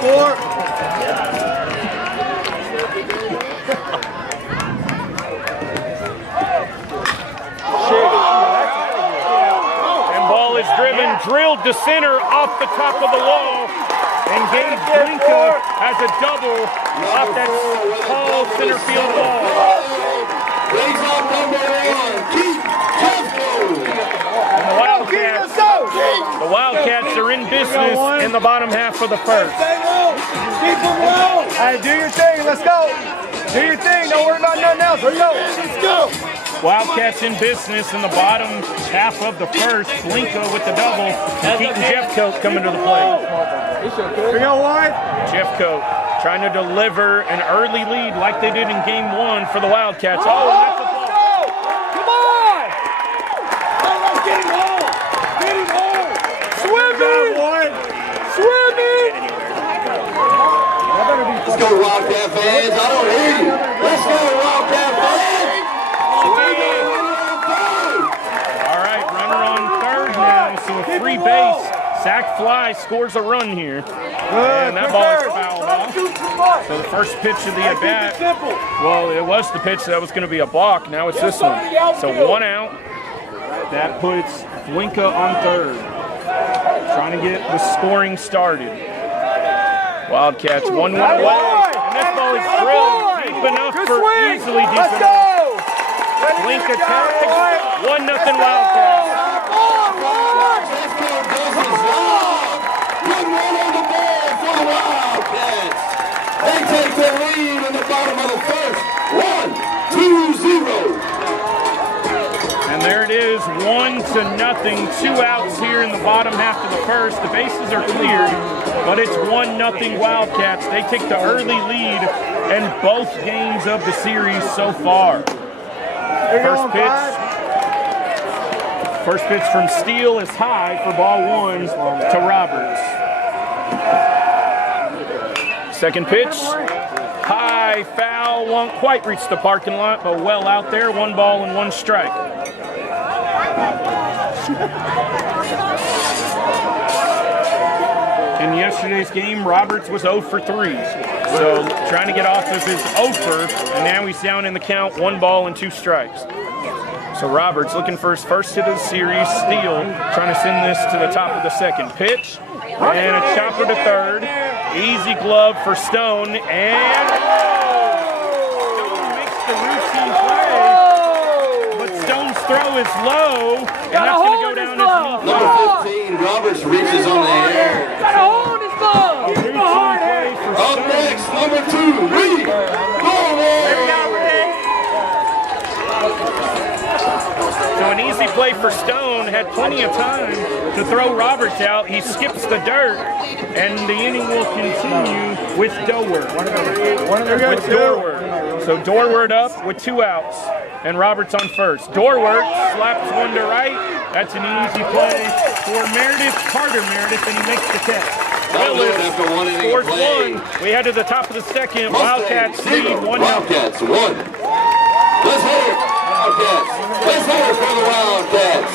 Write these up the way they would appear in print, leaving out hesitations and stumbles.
score. And ball is driven, drilled to center off the top of the wall. And Gabe Blinka has a double off that tall center field wall. Brings up number 1, Keith Jeffco. The Wildcats are in business in the bottom half of the first. Keep them low. Hey, do your thing. Let's go. Do your thing. Don't worry about nothing else. Let's go. Let's go. Wildcats in business in the bottom half of the first. Blinka with the double. And Keaton Jeffcoat coming to the plate. 301. Jeffcoat trying to deliver an early lead like they did in game 1 for the Wildcats. Oh, and that's a ball. Come on. Let's get him home. Get him home. Swimming. Swimming. Let's go, Wildcat fans. I don't hear you. Let's go, Wildcat fans. All right, runner on third now. So a free base. Sack fly scores a run here. And that ball is fouled off. So the first pitch of the at-bat, well, it was the pitch that was going to be a balk. Now it's this one. So 1 out. That puts Blinka on third. Trying to get the scoring started. Wildcats 1-1 away. And this ball is drilled deep enough for easily deep enough. Blinka tags. 1-0 Wildcats. They take the lead in the bottom of the first. 1-2-0. And there it is, 1-0. 2 outs here in the bottom half of the first. The bases are cleared, but it's 1-0 Wildcats. They take the early lead in both games of the series so far. First pitch from Steele is high for ball 1 to Roberts. Second pitch, high, foul, won't quite reach the parking lot, but well out there, 1 ball and 1 strike. In yesterday's game, Roberts was 0 for 3. So trying to get off of his 0 for, and now he's down in the count, 1 ball and 2 strikes. So Roberts looking for his first hit of the series. Steele trying to send this to the top of the second pitch. And a chopper to third. Easy glove for Stone. And Stone makes the routine play. But Stone's throw is low. And that's going to go down as knee. Number 15, Roberts reaches on the air. Gotta hold his ball. Up next, number 2, Reed. So an easy play for Stone, had plenty of time to throw Roberts out. He skips the dirt, and the inning will continue with Dorward. So Dorward up with 2 outs, and Roberts on first. Dorward slaps 1 to right. That's an easy play for Carter Meredith, and he makes the catch. Willis scores 1. We head to the top of the second. Wildcats lead 1-0. Wildcats 1. Let's hit it, Wildcats. Let's hit it for the Wildcats.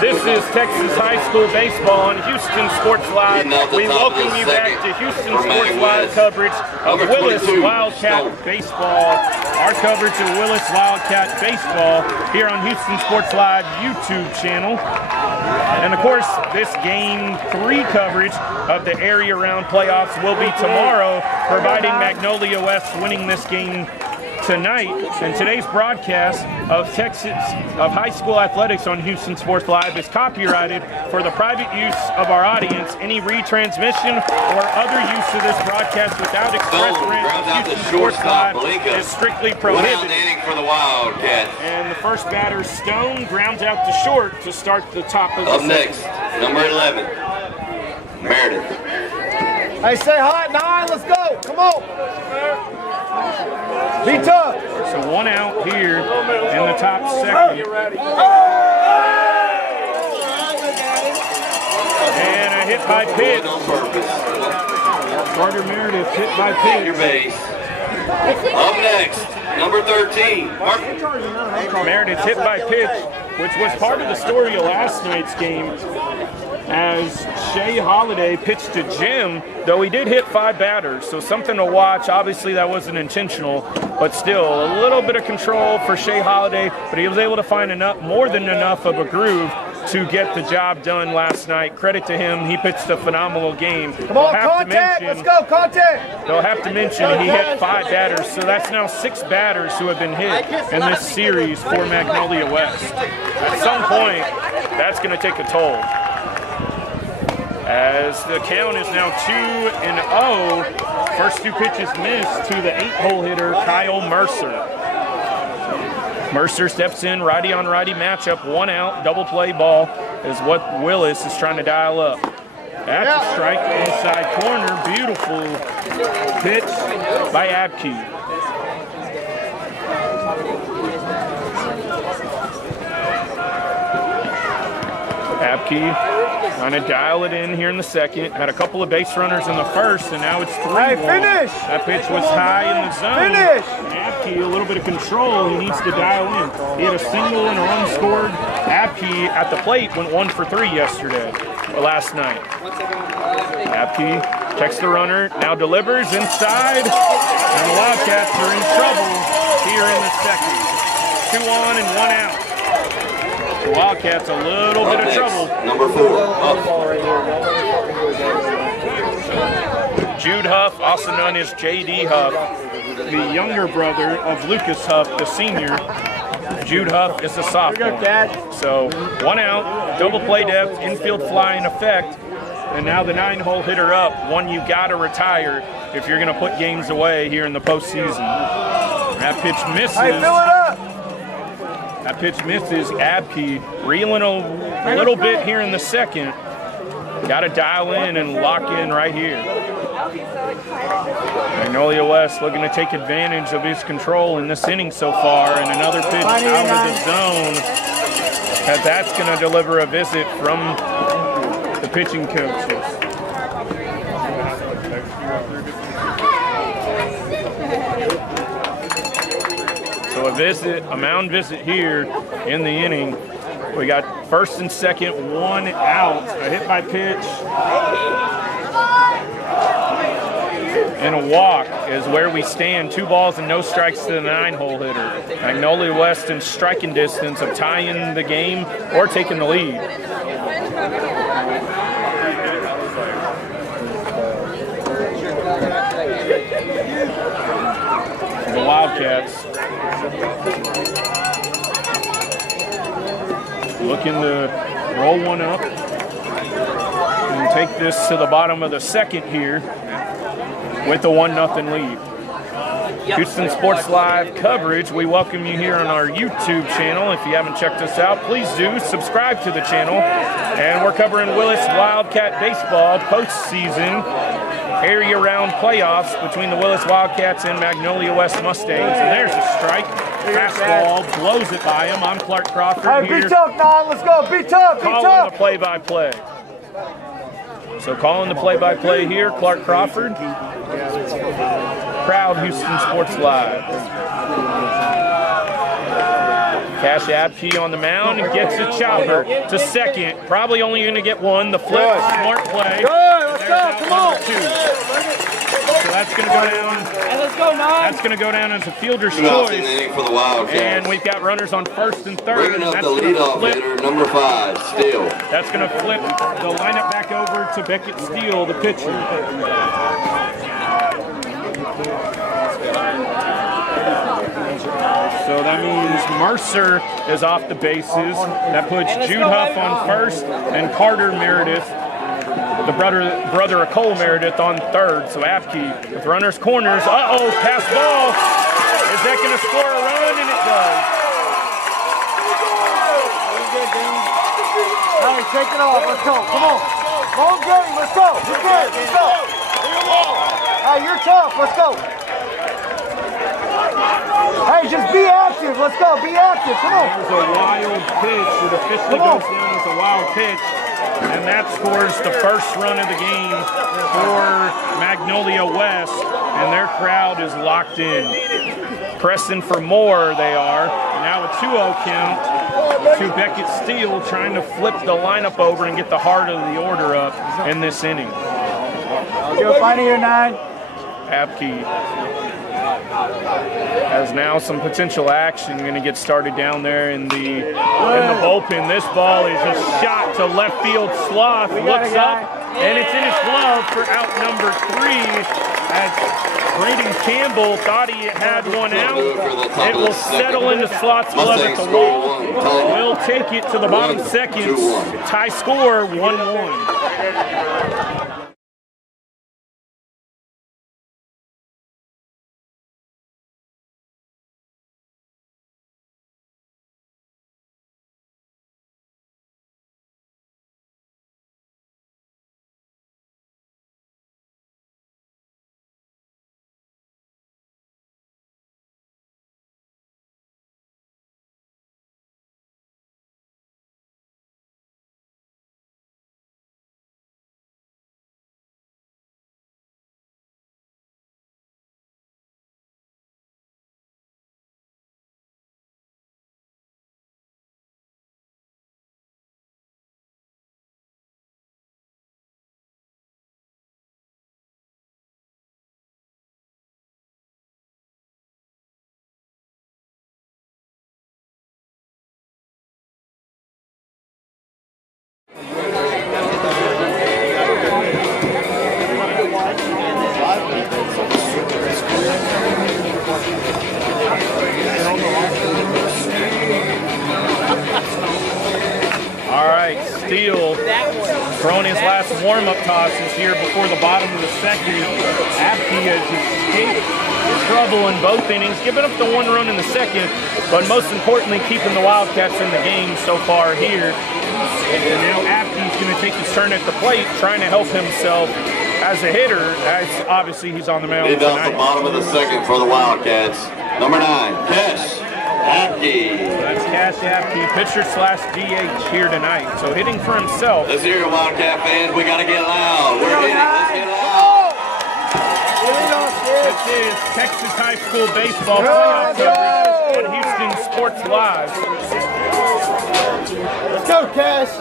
This is Texas High School Baseball on Houston Sports Live. We welcome you back to Houston Sports Live coverage of Willis Wildcat Baseball. Our coverage of Willis Wildcat Baseball here on Houston Sports Live YouTube channel. And of course, this Game 3 coverage of the area round playoffs will be tomorrow, providing Magnolia West winning this game tonight. And today's broadcast of high school athletics on Houston Sports Live is copyrighted for the private use of our audience. Any retransmission or other use of this broadcast without express written of Houston Sports Live is strictly prohibited. For the Wildcats. And the first batter, Stone, grounds out to short to start the top of the Up next, number 11, Meredith. Hey, say hi, 9. Let's go. Come on. Be tough. So 1 out here in the top second. And a hit by pitch. On purpose. Carter Meredith hit by pitch. Your base. Up next, number 13, Meredith hit by pitch, which was part of the story of last night's game, as Shea Holiday pitched to Jim, though he did hit 5 batters, so something to watch. Obviously that wasn't intentional, but still a little bit of control for Shea Holiday, but he was able to find more than enough of a groove to get the job done last night. Credit to him, he pitched a phenomenal game. Come on, contact, let's go, contact. They'll have to mention he hit 5 batters, so that's now 6 batters who have been hit in this series for Magnolia West. At some point, that's going to take a toll. As the count is now 2-0, first 2 pitches missed to the 8-hole hitter, Kyle Mercer. Mercer steps in, righty on righty matchup, 1 out, double play ball is what Willis is trying to dial up. That's a strike inside corner, beautiful pitch by Abke. Abke trying to dial it in here in the second. Had a couple of base runners in the first, and now it's 3-1. Finish! That pitch was high in the zone. Finish! Abke, a little bit of control. He needs to dial in. He had a single and a run scored. Abke at the plate went 1 for 3 last night. Abke checks the runner, now delivers inside, and the Wildcats are in trouble here in the second. 2 on and 1 out. The Wildcats a little bit of trouble. Number 4, up. Jude Huff, also known as J.D. Huff, the younger brother of Lucas Huff, the senior. Jude Huff is a sophomore. So 1 out, double play depth, infield fly in effect, and now the 9-hole hitter up. One you got to retire if you're going to put games away here in the postseason. That pitch misses. Hey, fill it up. That pitch misses. Abke reeling a little bit here in the second. Got to dial in and lock in right here. Magnolia West looking to take advantage of his control in this inning so far, and another pitch out of the zone. And that's going to deliver a visit from the pitching coaches. So a mound visit here in the inning. We got first and second, 1 out. A hit by pitch and a walk is where we stand. 2 balls and no strikes to the 9-hole hitter. Magnolia West in striking distance of tying the game or taking the lead. The Wildcats looking to roll one up and take this to the bottom of the second here with a 1-0 lead. Houston Sports Live coverage. We welcome you here on our YouTube channel. If you haven't checked us out, please do subscribe to the channel. And we're covering Willis Wildcat Baseball postseason area round playoffs between the Willis Wildcats and Magnolia West Mustangs. And there's a strike. Fastball blows it by him. I'm Clark Crawford here. Be tough, 9. Let's go. Be tough. Be calling tough. the play-by-play. So calling the play-by-play here, Clark Crawford. Proud Houston Sports Live. Cash Abkey on the mound and gets a chopper to second. Probably only going to get one. The flip, smart play. Good, let's go, come on. Two. So that's going to go down. Let's go, 9. That's going to go down as a fielder's For choice. the Wildcats. And we've got runners on first and third. Bringing up the leadoff hitter, number 5, Steele. That's going to flip the lineup back over to Beckett Steele, the pitcher. So that means Mercer is off the bases. That puts Jude Huff on first and Carter Meredith, the brother of Cole Meredith, on third. So Abkey with runners corners. Uh-oh, pass ball. Is that going to score a run? And it does. All right, take it off. Let's go. Come on. Long game. Let's go. You're good. Let's go. Hey, you're tough. Let's go. Hey, just be active. Let's go. Be active. Come on. That was a wild pitch. It officially goes down as a wild pitch. And that scores the first run of the game for Magnolia West. And their crowd is locked in. Pressing for more, they are. Now a 2-0 count to Beckett Steele, trying to flip the lineup over and get the heart of the order up in this inning. Go find your 9. Abkey has now some potential action. Going to get started down there in the bullpen. This ball is a shot to left field. Sloth looks up, and it's in his glove for out number 3. As Braden Campbell thought he had one out. It will settle into Sloth's glove at the wall. We'll take it to the bottom seconds. Tie score 1-1. Steele throwing his last warm-up tosses here before the bottom of the second. Abkey has escaped trouble in both innings, giving up the 1 run in the second, but most importantly, keeping the Wildcats in the game so far here. And now Abkey's going to take his turn at the plate, trying to help himself as a hitter, as obviously he's on the mound tonight. Off the bottom of the second for the Wildcats. Number 9, Cash Abkey. That's Cash Abkey, pitcher/DH here tonight. So hitting for himself. Let's hear it, Wildcat fans. We got to get loud. We're hitting. Let's get loud. This is Texas High School Baseball playoff coverage on Houston Sports Live. Let's go, Cash.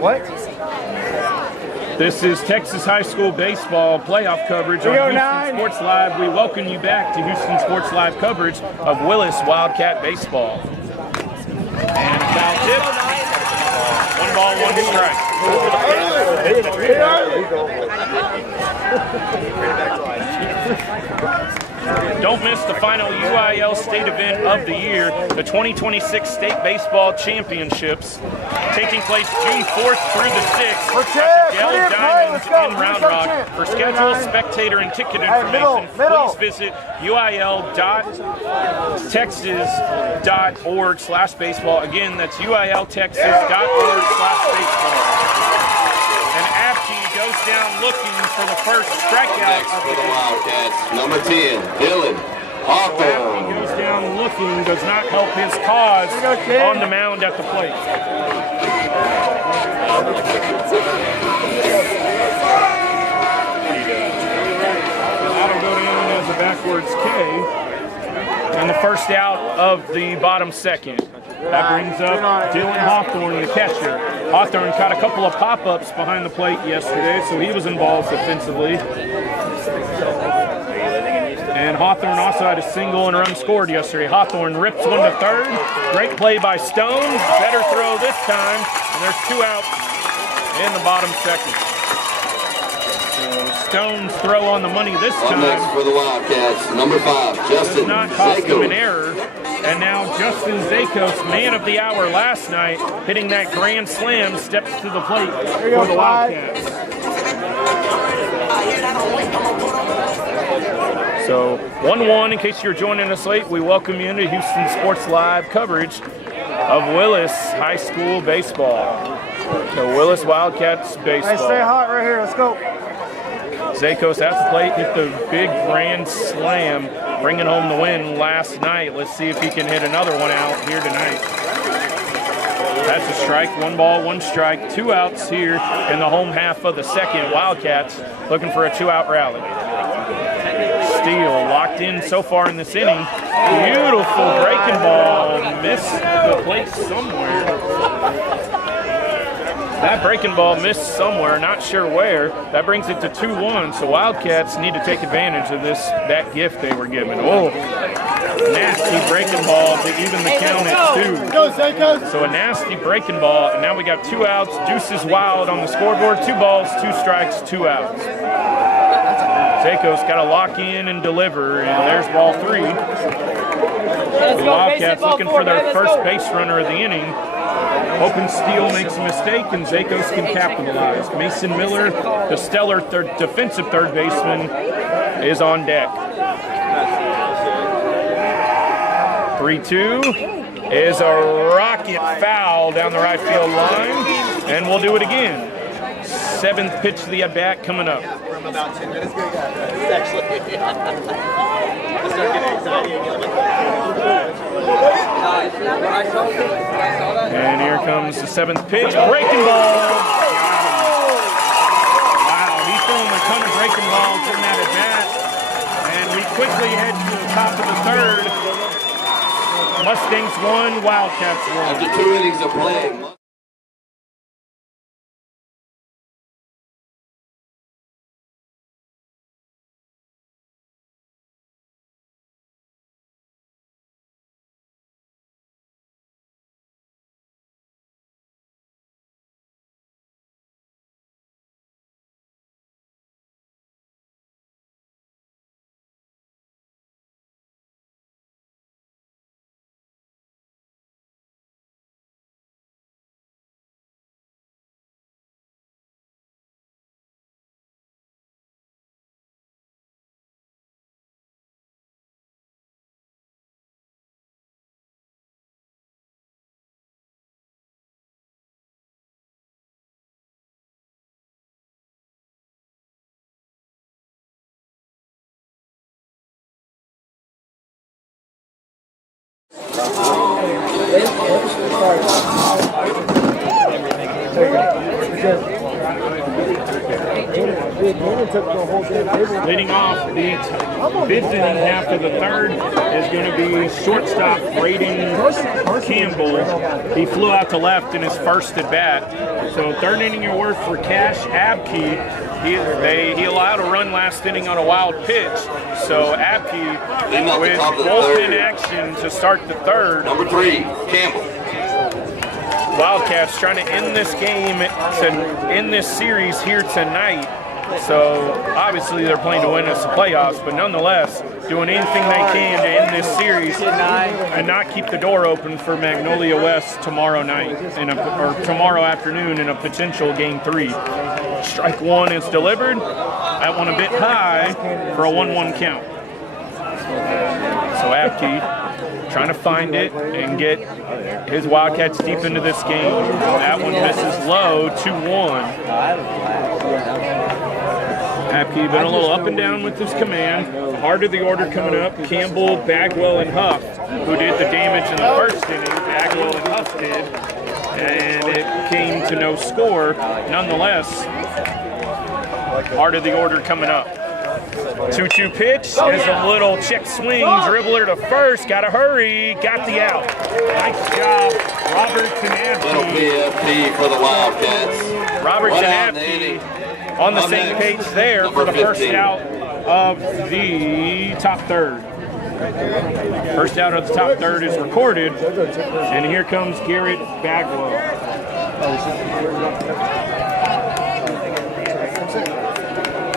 What? This is Texas High School Baseball playoff coverage on Houston Sports Live. We welcome you back to Houston Sports Live coverage of Willis Wildcat Baseball. And foul tip. 1 ball, 1 strike. Don't miss the final UIL state event of the year, the 2026 State Baseball Championships, taking place June 4th through the 6th at the Yellow Diamonds in Round Rock. For schedule, spectator, and ticket information, please visit uil.texas.org/baseball. Again, that's uiltexas.org/baseball. And Abkey goes down looking for the first strikeout of the Wildcats. Number 10, Dylan Hawthorne. He goes down looking, does not help his cause on the mound at the plate. That'll go down as a backwards K. And the first out of the bottom second. That brings up Dylan Hawthorne, the catcher. Hawthorne caught a couple of pop-ups behind the plate yesterday, so he was involved defensively. And Hawthorne also had a single and a run scored yesterday. Hawthorne rips one to third. Great play by Stone. Better throw this time. And there's 2 outs in the bottom second. So Stone's throw on the money this time. Next for the Wildcats, number 5, Justin does not cost him an Zakos. error. And now Justin Zakos, man of the hour last night, hitting that grand slam, steps to the plate for the Wildcats. So 1-1, in case you're joining us late, we welcome you into Houston Sports Live coverage of Willis High School baseball. The Willis Wildcats baseball. Hey, stay hot right here. Let's go. Zakos at the plate, hit the big grand slam, bringing home the win last night. Let's see if he can hit another one out here tonight. That's a strike, 1 ball, 1 strike, 2 outs here in the home half of the second. Wildcats looking for a 2-out rally. Steele locked in so far in this inning. Beautiful breaking ball, missed the plate somewhere. That breaking ball missed somewhere, not sure where. That brings it to 2-1, so Wildcats need to take advantage of that gift they were given. Oh, nasty breaking ball to even the count at 2. Go, Zakos. So a nasty breaking ball, and now we got 2 outs. Deuce is wild on the scoreboard. 2 balls, 2 strikes, 2 outs. Zakos got to lock in and deliver, and there's ball 3. The Wildcats looking for their first base runner of the inning. Hoping Steele makes a mistake and Zakos can capitalize. Mason Miller, the stellar defensive third baseman, is on deck. 3-2 is a rocket foul down the right field line, and we'll do it again. 7th pitch of the at-bat coming up. From about 10 minutes ago, it's actually I started getting anxiety again. And here comes the 7th pitch, breaking ball. Wow, he's throwing a ton of breaking balls in that at-bat. And we quickly head to the top of the 3rd. Mustangs 1, Wildcats 1. After 2 innings of play. Leading off the 5th inning after the 3rd is going to be shortstop Braden Campbell. He flew out to left in his first at bat. So 3rd inning of work for Cash Abke. He allowed a run last inning on a wild pitch. So Abke with bullpen action to start the 3rd. Number 3, Campbell. Wildcats trying to end this game, to end this series here tonight. So obviously they're playing to win us the playoffs, but nonetheless doing anything they can to end this series and not keep the door open for Magnolia West tomorrow night or tomorrow afternoon in a potential game 3. Strike 1 is delivered. That one a bit high for a 1-1 count. So Abke trying to find it and get his Wildcats deep into this game. That one misses low, 2-1. Abke been a little up and down with his command. Heart of the order coming up, Campbell, Bagwell, and Huff, who did the damage in the first inning. Bagwell and Huff did, and it came to no score. Nonetheless, heart of the order coming up. 2-2 pitch is a little check swing, dribbler to first, gotta hurry, got the out. Nice job, Robert Little Tanapke. PFT for the Wildcats. Robert Run out in the Tanapke inning. on the Up same next, page there for the number first 15. out of the top third. First out of the top third is recorded, and here comes Garrett Bagwell.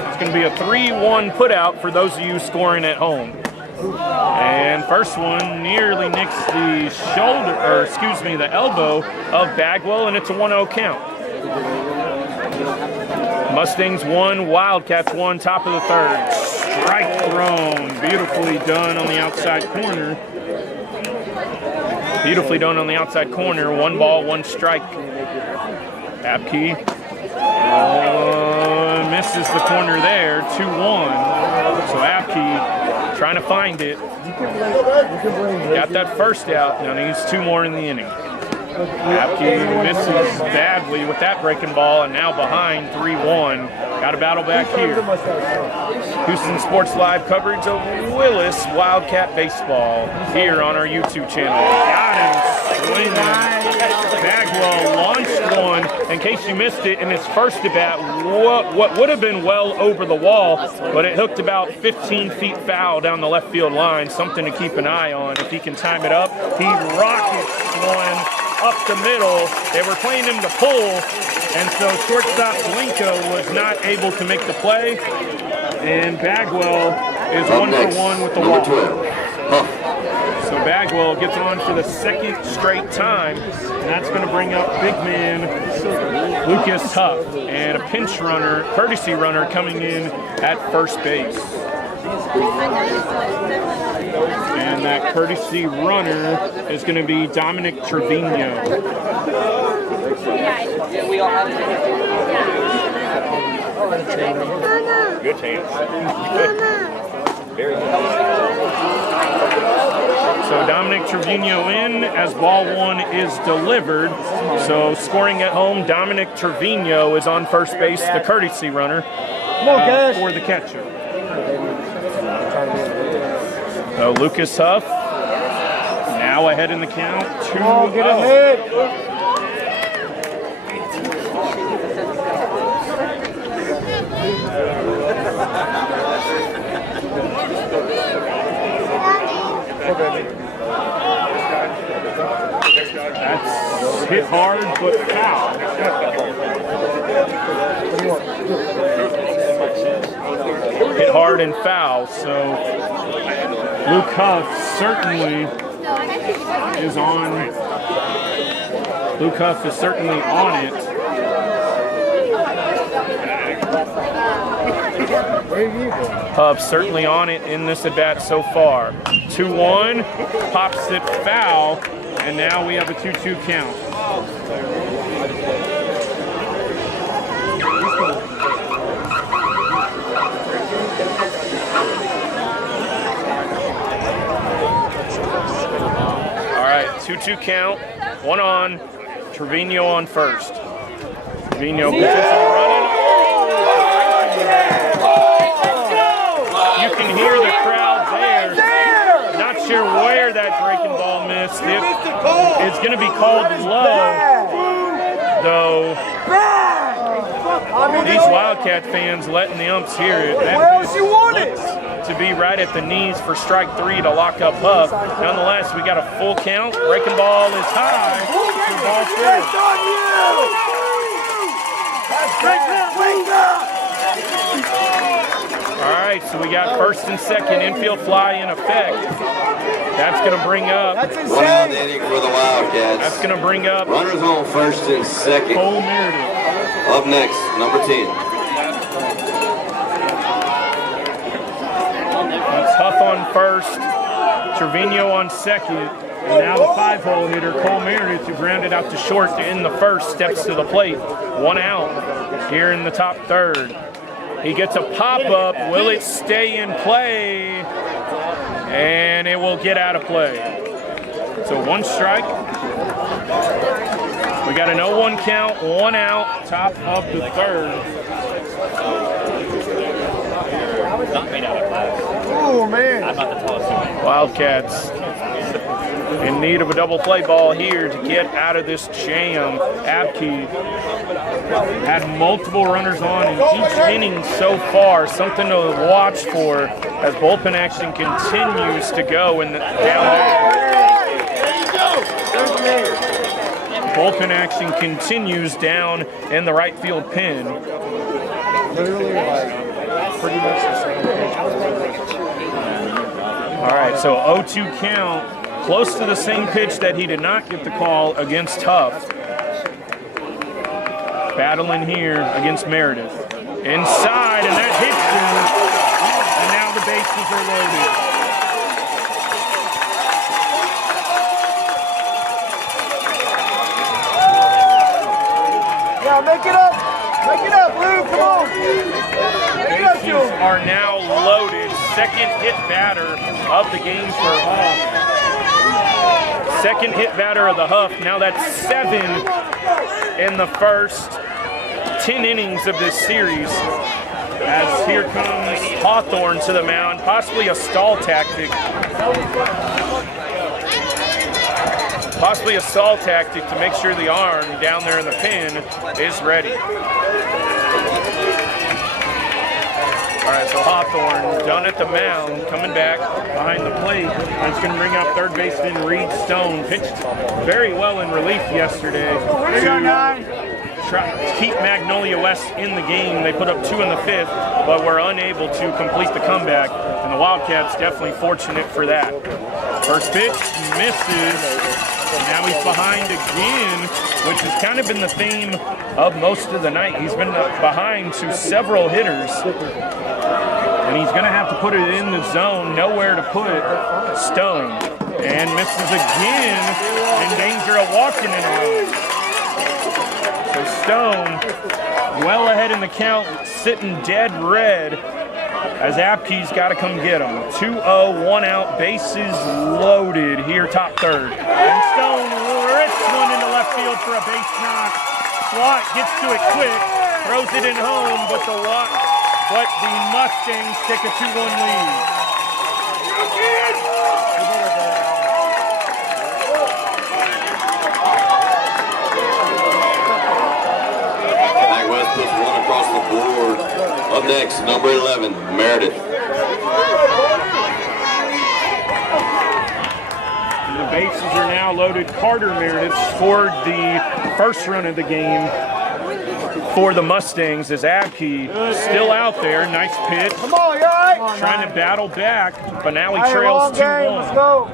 It's going to be a 3-1 putout for those of you scoring at home. And first one nearly nicks the shoulder, or excuse me, the elbow of Bagwell, and it's a 1-0 count. Mustangs 1, Wildcats 1, top of the third. Strike thrown, beautifully done on the outside corner. Beautifully done on the outside corner. 1 ball, 1 strike. Apke misses the corner there, 2-1. So Apke trying to find it. Got that first out, now needs 2 more in the inning. Apke misses badly with that breaking ball, and now behind 3-1. Got to battle back here. Houston Sports Live coverage of Willis Wildcat baseball here on our YouTube channel. Got him swinging. Bagwell launched one. In case you missed it, in his first at bat, what would have been well over the wall, but it hooked about 15 feet foul down the left field line. Something to keep an eye on. If he can time it up, he rockets one up the middle. They were playing him to pull, and so shortstop Blinko was not able to make the play, and Bagwell is 1 for 1 with the walk. So Bagwell gets on for the second straight time, and that's going to bring up big man Lucas Huff, and a pinch runner, courtesy runner coming in at first base. And that courtesy runner is going to be Dominic Trevino. Good chance. Very good. So Dominic Trevino in as ball 1 is delivered. So scoring at home, Dominic Trevino is on first base, the courtesy runner for the catcher. So Lucas Huff now ahead in the count, 2-0. Get ahead. That's hit hard but foul. Hit hard and foul, so Luke Huff certainly is on. Luke Huff is certainly on it. Huff certainly on it in this at bat so far. 2-1, pops it foul, and now we have a 2-2 count. All right, 2-2 count, 1 on, Trevino on first. Trevino position running. You can hear the crowd there. Not sure where that breaking ball missed. It's going to be called low, though. These Wildcat fans letting the umps hear it. Where else you want it? To be right at the knees for strike 3 to lock up Huff. Nonetheless, we got a full count. Breaking ball is high. Ball All right, so we got first and second infield fly in effect. That's going to bring up. That's insane. 1 out inning for the Wildcats. That's going to bring up Runners on first and second. Cole Meredith. Up next, number 10. That's Huff on first, Trevino on second, and now the 5-hole hitter, Cole Meredith, who grounded out to short to end the first, steps to the plate. 1 out here in the top third. He gets a pop-up. Will it stay in play? And it will get out of play. So 1 strike. We got an 0-1 count, 1 out, top of the third. Not made out of glass. Oh, man. I'm not the tallest human. Wildcats in need of a double play ball here to get out of this jam. Abke had multiple runners on in each inning so far, something to watch for as bullpen action continues to go in the, down there. Bullpen action continues down in the right field pin. Literally, like, pretty much the same pitch. All right, so 0-2 count, close to the same pitch that he did not get the call against Huff. Battling here against Meredith. Inside, and that hits him. And now the bases are loaded. Yeah, make it up. Make it up, Lou. Come on. Make it up, Bases are now loaded. Second hit batter of the game for Huff. Second hit batter of the Huff. Now that's 7 in the first 10 innings of this series. As here comes Hawthorne to the mound, possibly a stall tactic. Possibly a stall tactic to make sure the arm down there in the pin is ready. All right, so Hawthorne done at the mound, coming back behind the plate. That's going to bring up third baseman Reed Stone. Pitched very well in relief yesterday to try to keep Magnolia West in the game. They put up 2 in the 5th, but were unable to complete the comeback. And the Wildcats definitely fortunate for that. First pitch misses. Now he's behind again, which has kind of been the theme of most of the night. He's been behind to several hitters. And he's going to have to put it in the zone, nowhere to put Stone. And misses again, in danger of walking in a row. So Stone, well ahead in the count, sitting dead red, as Apke's got to come get him. 2-0, 1 out, bases loaded here, top third. And Stone rips one into left field for a base knock. Swat gets to it quick, throws it in home, but the Mustangs take a 2-1 lead. Mac West puts one across the board. Up next, number 11, Meredith. The bases are now loaded. Carter Meredith scored the first run of the game for the Mustangs as Abke still out there. Nice pitch. Come on, you all right? Trying to battle back, but now he Hey, trails long game. Let's 2-1. go.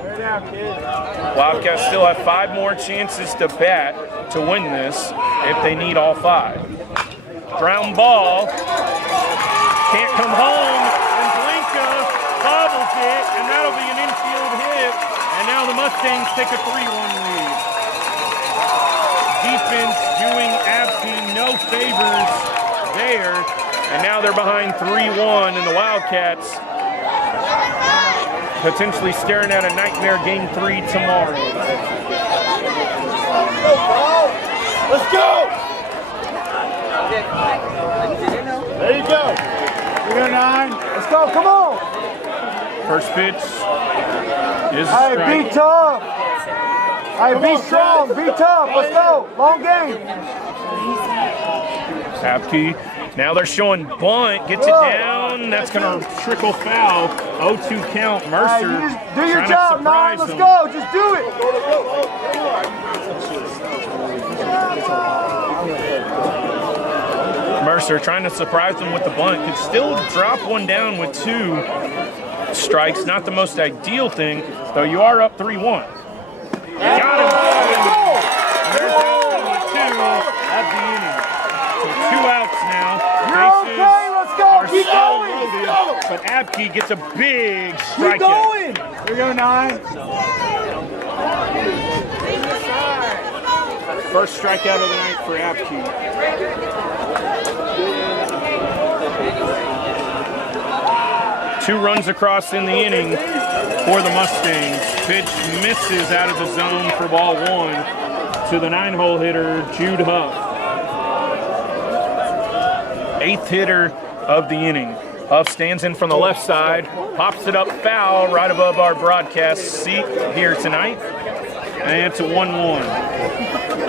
Wildcats still have 5 more chances to bat to win this if they need all 5. Ground ball. Can't come home. And Blanca bobbles it, and that'll be an infield hit. And now the Mustangs take a 3-1 lead. Defense doing Abke no favors there. And now they're behind 3-1, and the Wildcats potentially staring at a nightmare game 3 tomorrow. Let's go. There you go. 309. Let's go. Come on. First pitch is a Hey, strike. be tough. Hey, be strong. Be tough. Let's go. Long game. Abke. Now they're showing bunt. Gets it down. That's going to trickle foul. 0-2 count. Hey, Mercer you just do your trying job, to Nine. surprise Let's him. go. Just do it. Mercer trying to surprise him with the bunt. Could still drop one down with 2 strikes. Not the most ideal thing, though you are up 3-1. Got him. There's out number 2 of the inning. So 2 outs now. You're okay. Let's go. Are Keep still going. loaded, but Abke gets a big Keep strikeout. going. 309. First strikeout of the night for Abke. Two runs across in the inning for the Mustangs. Pitch misses out of the zone for ball 1 to the 9-hole hitter, Jude Huff. 8th hitter of the inning. Huff stands in from the left side, pops it up foul right above our broadcast seat here tonight. And it's a 1-1.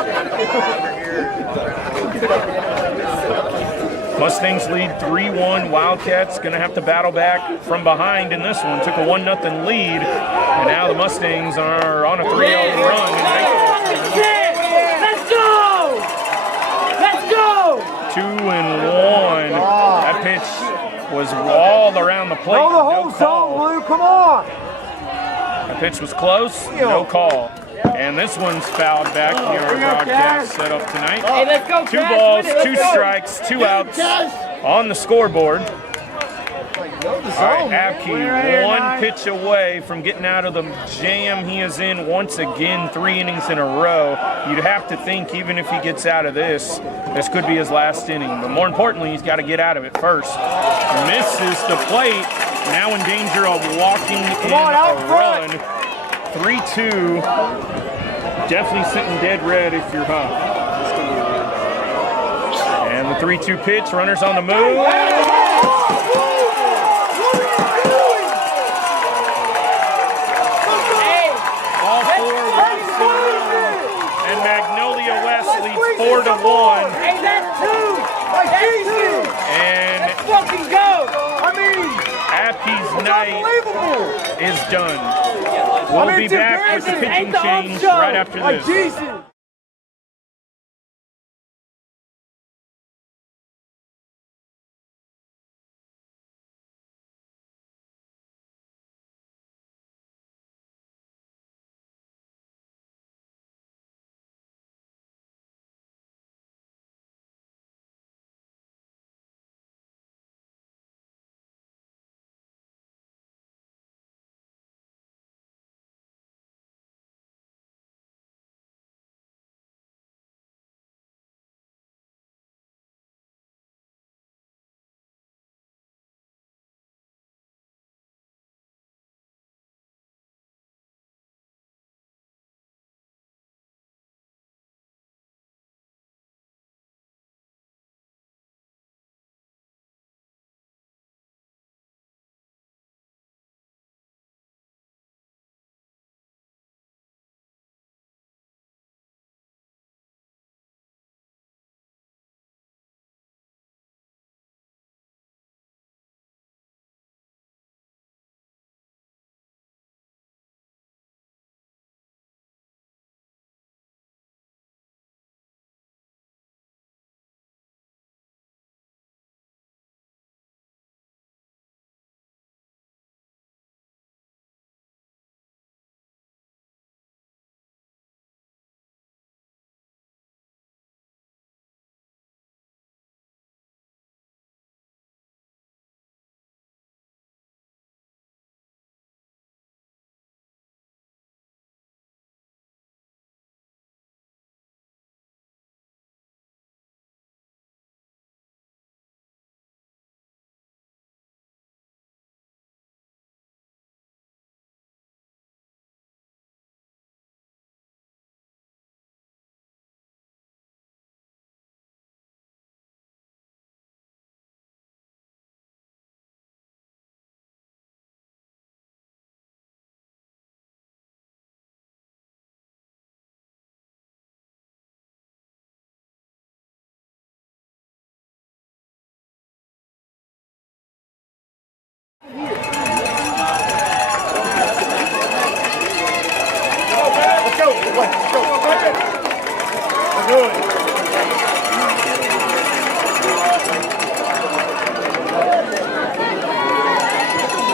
Mustangs lead 3-1. Wildcats going to have to battle back from behind in this one. Took a 1-0 lead, and now the Mustangs are on a 3-0 run. Let's go! Let's go! 2-1. That pitch was all around the plate. Throw the whole No zone, call. Blue. Come on. That pitch was close. No call. And this one's fouled back near our broadcast setup tonight. Hey, let's go, 2 Cash. balls, Let's 2 go. strikes, 2 outs on the scoreboard. All right, Abke, 1 pitch away from getting out of the jam he is in once again, 3 innings in a row. You'd have to think even if he gets out of this could be his last inning. But more importantly, he's got to get out of it first. Misses the plate, now in danger of walking in a run. 3-2. Definitely sitting dead red if you're Huff. And the 3-2 pitch, runners on the move. All 4 runs in a row. And Magnolia West leads 4-1. Hey, that's 2! That's 2! And Let's fucking go! I mean, Abke's night unbelievable. is done. We'll be back with the pitching change right after Like this. Jesus.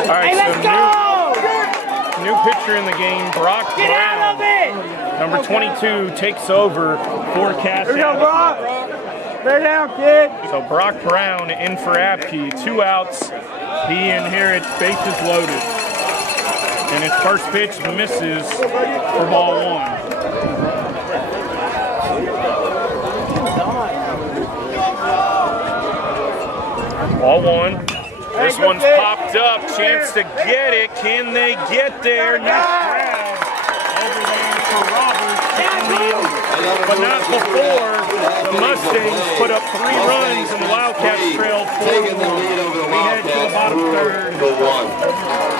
All right, Hey, let's so go! new pitcher in the game, Brock Get out of Brown. it! Number 22 takes over for Cash. Here you go, Brock. Lay down, kid. So Brock Brown in for Abke, 2 outs. He inherits bases loaded. And his first pitch misses for ball 1. Ball 1. This one's popped up. Chance to get it. Can they get there? Nice grab over there for Roberts. But not before the Mustangs put up 3 runs and the Wildcats trailed 4-1. Taking the lead over the We head to the Wildcats, bottom 4 third. to 1.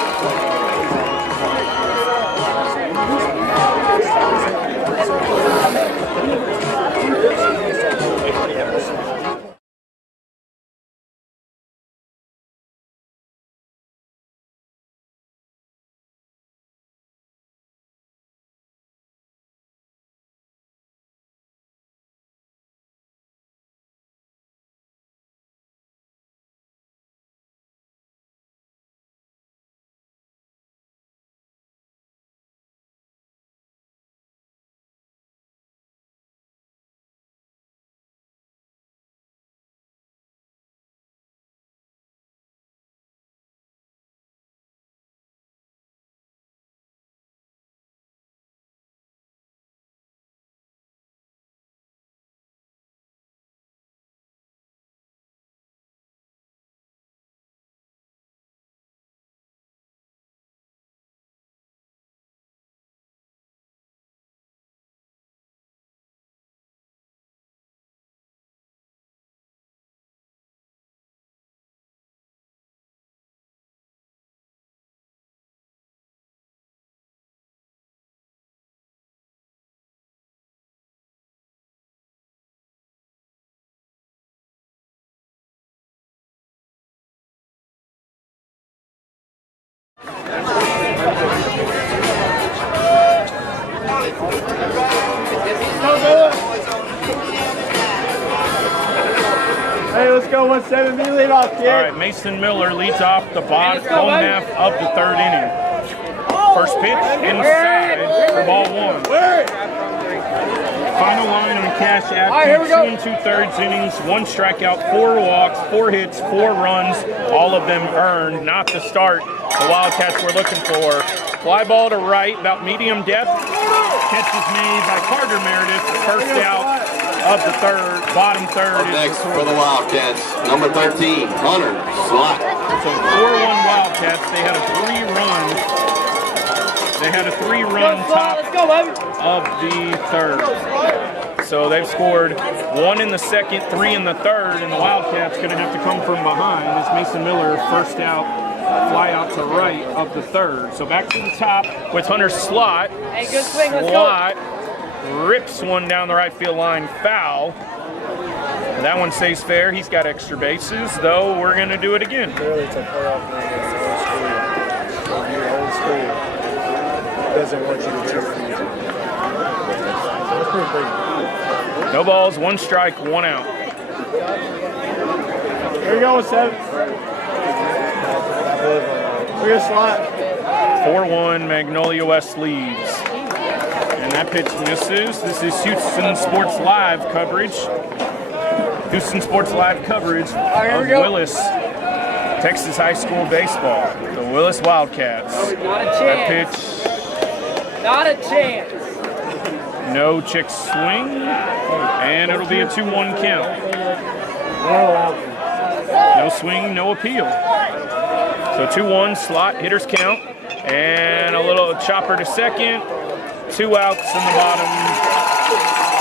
Hey, let's go 170 lead off, kid. All right, Mason Miller leads off the bottom half of the 3rd inning. First pitch inside for ball 1. Final line on cash after 2 2/3 innings, 1 strikeout, 4 walks, 4 hits, 4 runs, all of them earned. Not the start the Wildcats were looking for. Fly ball to right, about medium depth. Catch is made by Carter Meredith. First out of the bottom third. Up next for the Wildcats, number 13, Hunter Slot. So 4-1 Wildcats. They had a 3-run. They had a 3-run top of the 3rd. So they've scored 1 in the 2nd, 3 in the 3rd, and the Wildcats going to have to come from behind. As Mason Miller first out, fly out to right of the 3rd. So back to the top with Hunter Slot. Hey, good swing, let's go. Slot rips one down the right field line, foul. That one stays fair. He's got extra bases, though we're going to do it again. Clearly, it's a playoff game against the old school. Your old school doesn't want you to cheer for you. That's pretty big. No balls, 1 strike, 1 out. Here we go with 7. Look at Slot. 4-1, Magnolia West leads. And that pitch misses. This is Houston Sports Live coverage. Houston Sports Live coverage of Willis, Texas High School baseball. The Willis Wildcats. Not a That chance. pitch, Not a chance. no chick swing, and it'll be a 2-1 count. No swing, no appeal. So 2-1, Slot, hitters count, and a little chopper to second. 2 outs in the bottom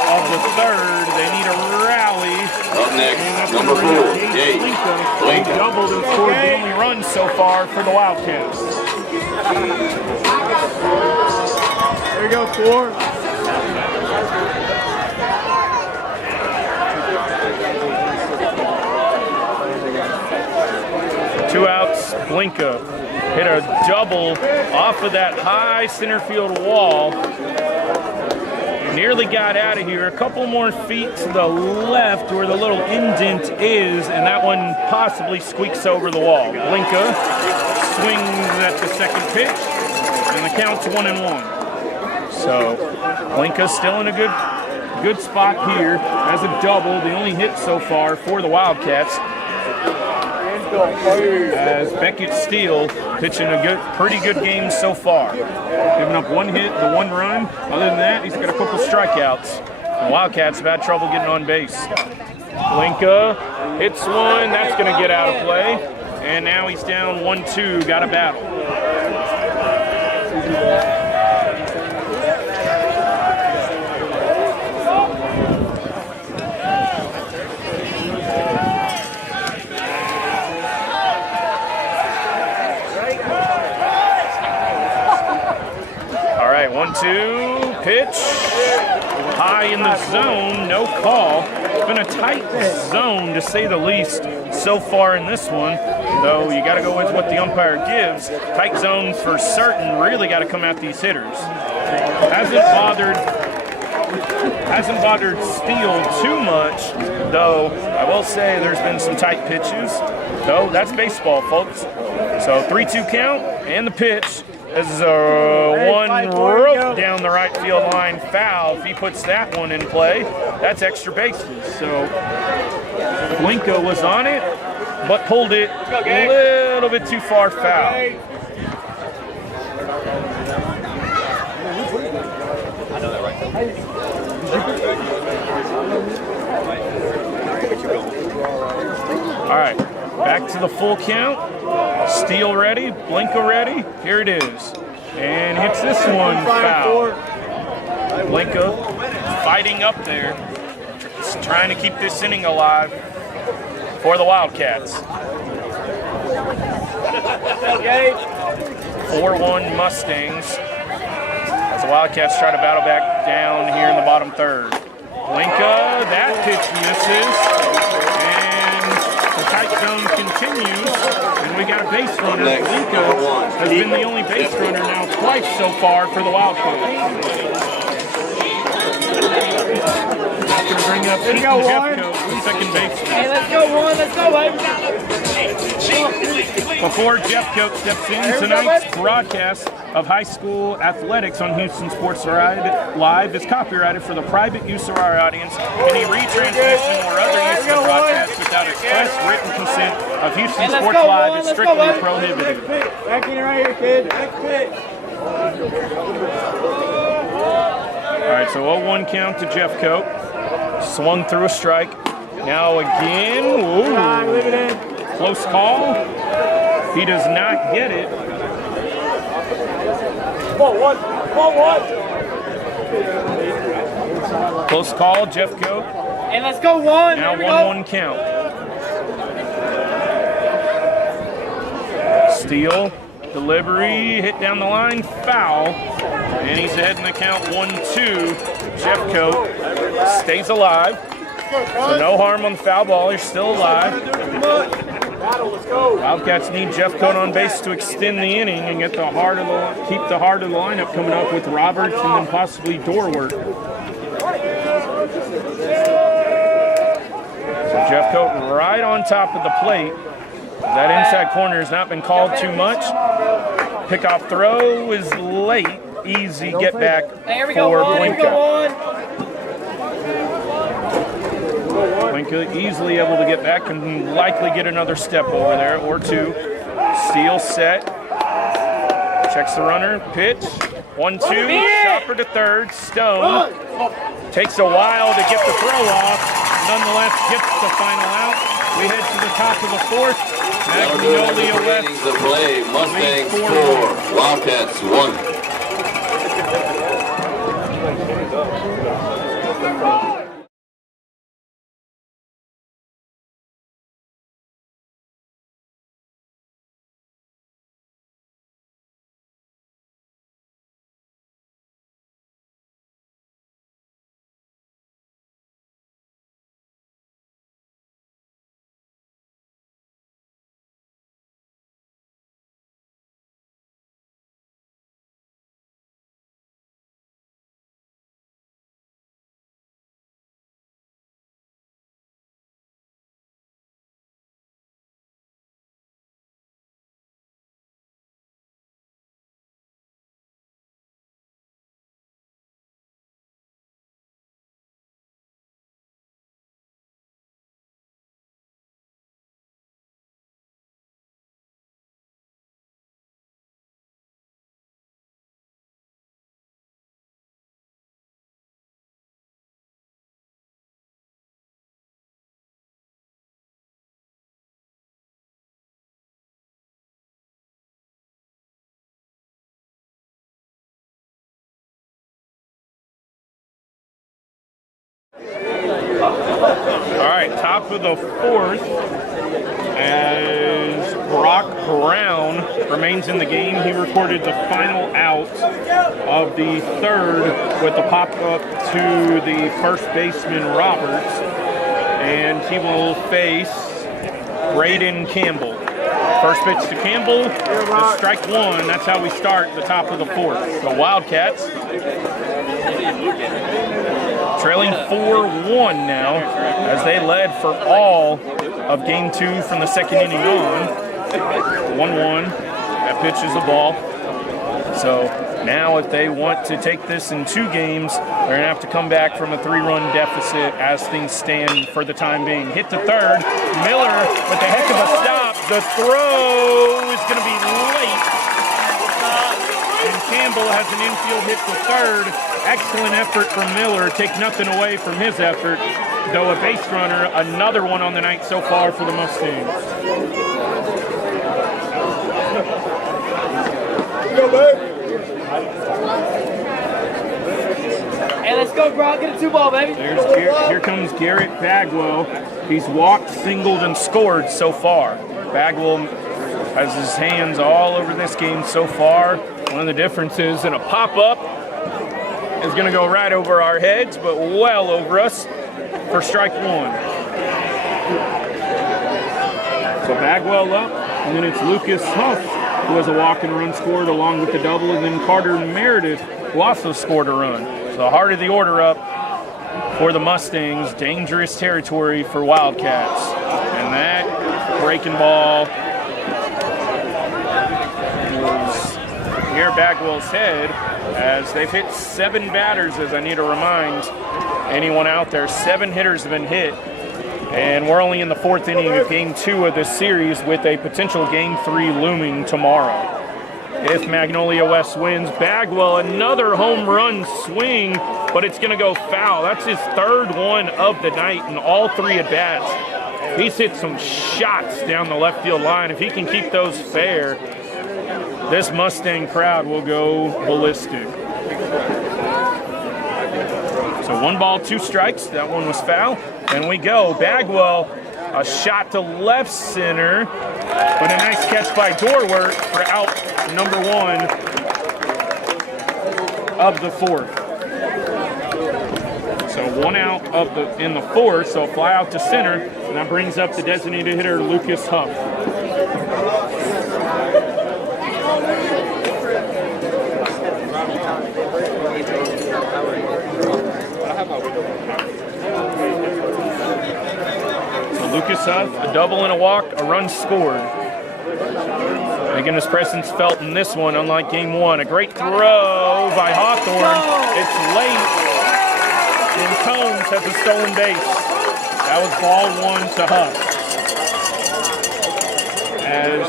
of the 3rd. They need a rally. Up next, number 4, Gage They Blinka. doubled and scored the only run so far for the Wildcats. There we go, 4. Two outs, Blinka hit a double off of that high center field wall. Nearly got out of here. A couple more feet to the left where the little indent is, and that one possibly squeaks over the wall. Blinka swings at the 2nd pitch, and the count's 1-1. So Blinka still in a good spot here as a double, the only hit so far for the Wildcats. As Beckett Steele pitching a pretty good game so far. Giving up 1 hit, the 1 run. Other than that, he's got a couple strikeouts. The Wildcats have had trouble getting on base. Blinka hits one, that's going to get out of play. And now he's down 1-2, got a battle. 1-2, pitch. High in the zone, no call. It's been a tight zone to say the least so far in this one, though you got to go with what the umpire gives. Tight zone for certain, really got to come at these hitters. Hasn't bothered Steele too much, though I will say there's been some tight pitches, though that's baseball, folks. So 3-2 count, and the pitch is one rope down the right field line, foul. If he puts that one in play, that's extra bases. So Blinko was on it, but pulled it a little bit too far, foul. All right, back to the full count. Steele ready, Blinko ready. Here it is. And hits this one foul. Blinko fighting up there, just trying to keep this inning alive for the Wildcats. 4-1 Mustangs as the Wildcats try to battle back down here in the bottom third. Blinko, that pitch misses. The tight zone continues, and we got a base runner. Blinko has been the only base runner now twice so far for the Wildcats. Going to bring up Pete Jeffcoat, the second baseman. Hey, let's go, Warren. Let's go, baby. Before Jeffcoat steps in, tonight's broadcast of high school athletics on Houston Sports Live is copyrighted for the private use of our audience. Any retransmission or other use of the broadcast without express written consent of Houston Sports Live is strictly prohibited. Back in right here, kid. Next pitch. All right, so 0-1 count to Jeffcoat. Swung through a strike. Now again, ooh, close call. He does not get it. Close call, Jeffcoat. And let's go, Warren. Now 1-1 count. Steele, delivery, hit down the line, foul. And he's ahead in the count 1-2. Jeffcoat stays alive. So no harm on the foul ball, he's still alive. Wildcats need Jeffcoat on base to extend the inning and get the heart of keep the heart of the lineup coming up with Roberts and then possibly Dorwart. So Jeffcoat right on top of the plate. That inside corner has not been called too much. Pickoff throw is late. Easy get back for Blinko. Blinko easily able to get back and likely get another step over there or two. Steele set. Checks the runner. Pitch. 1-2. Chopper to third. Stone. Takes a while to get the throw off. Nonetheless, gets the final out. We head to the top of the fourth. Magnolia West. To play. Mustangs 4, Wildcats 1. All right, top of the fourth, as Brock Brown remains in the game. He recorded the final out of the third with the pop-up to the first baseman, Roberts. And he will face Braden Campbell. First pitch to Campbell is strike one. That's how we start the top of the fourth. The Wildcats trailing 4-1 now, as they led for all of game two from the second inning on. 1-1. That pitch is a ball. So now if they want to take this in 2 games, they're going to have to come back from a 3-run deficit as things stand for the time being. Hit to third. Miller with a heck of a stop. The throw is going to be late. And Campbell has an infield hit to third. Excellent effort from Miller. Take nothing away from his effort. Though a base runner, another one on the night so far for the Mustangs. Go, baby. Hey, let's go, bro. Get a 2-ball, baby. Here comes Garrett Bagwell. He's walked, singled, and scored so far. Bagwell has his hands all over this game so far. One of the differences in a pop-up is going to go right over our heads, but well over us for strike one. So Bagwell up, and then it's Lucas Huff, who has a walk and run scored along with the double, and then Carter Meredith, who also scored a run. So the heart of the order up for the Mustangs. Dangerous territory for Wildcats. And that breaking ball was near Bagwell's head, as they've hit 7 batters, as I need to remind anyone out there. 7 hitters have been hit. And we're only in the 4th inning of game 2 of this series, with a potential game 3 looming tomorrow. If Magnolia West wins, Bagwell, another home run swing, but it's going to go foul. That's his 3rd one of the night in all 3 at-bats. He's hit some shots down the left field line. If he can keep those fair, this Mustang crowd will go ballistic. So 1 ball, 2 strikes. That one was foul. And we go. Bagwell, a shot to left center, but a nice catch by Dorwart for out number 1 of the 4th. So 1 out in the 4th, so a fly out to center, and that brings up the designated hitter, Lucas Huff. Lucas Huff, a double and a walk, a run scored. Making his presence felt in this one, unlike game 1. A great throw by Hawthorne. It's late, and Combs has a stolen base. That was ball 1 to Huff. As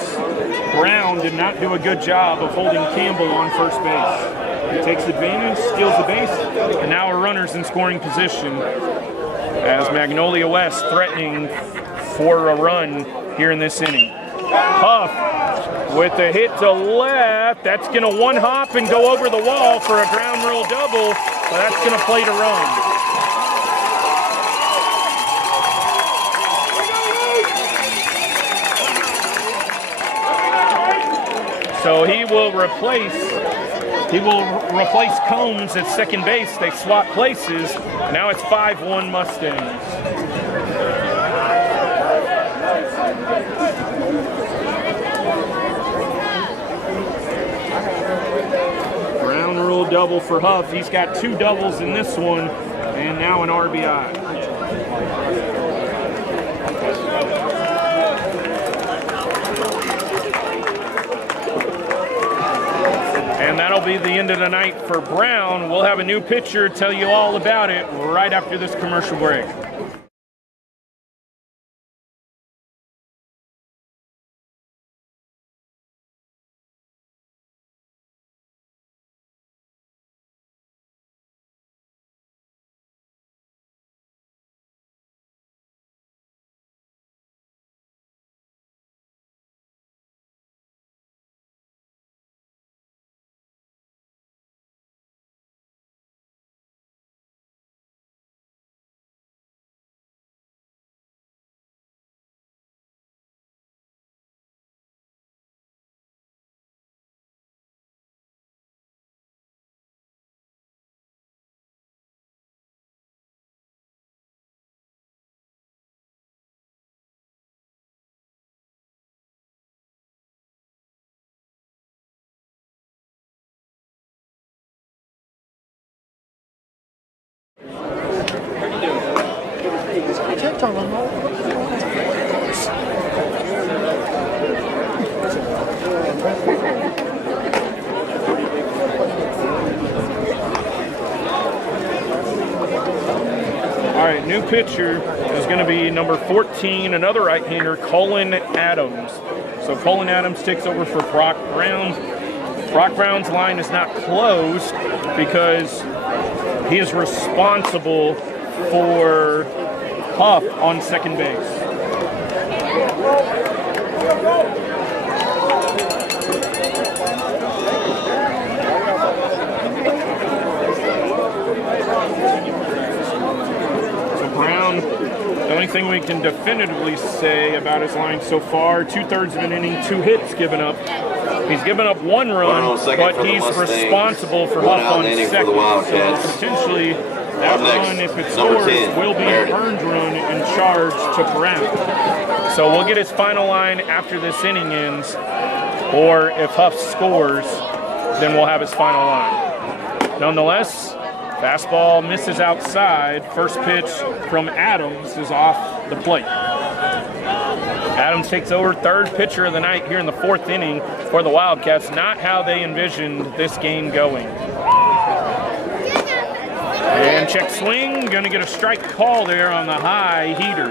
Brown did not do a good job of holding Campbell on first base. He takes advantage, steals the base, and now a runner's in scoring position, as Magnolia West threatening for a run here in this inning. Huff with a hit to left. That's going to one-hop and go over the wall for a ground rule double, so that's going to play to run. So he will replace Combs at second base. They swap places. Now it's 5-1 Mustangs. Ground rule double for Huff. He's got 2 doubles in this one, and now an RBI. And that'll be the end of the night for Brown. We'll have a new pitcher tell you all about it right after this commercial break. TikTok on All right, new pitcher is going to be number 14, another right-hander, Colin Adams. So Colin Adams takes over for Brock Brown. Brock Brown's line is not closed because he is responsible for Huff on second base. Brown, the only thing we can definitively say about his line so far, 2/3 of an inning, 2 hits given up. He's given up 1 run, but he's responsible for Huff on second. So potentially that run, if it scores, will be an earned run in charge to Brown. So we'll get his final line after this inning ends, or if Huff scores, then we'll have his final line. Nonetheless, fastball misses outside. First pitch from Adams is off the plate. Adams takes over, third pitcher of the night here in the 4th inning for the Wildcats. Not how they envisioned this game going. And check swing, gonna get a strike call there on the high heater.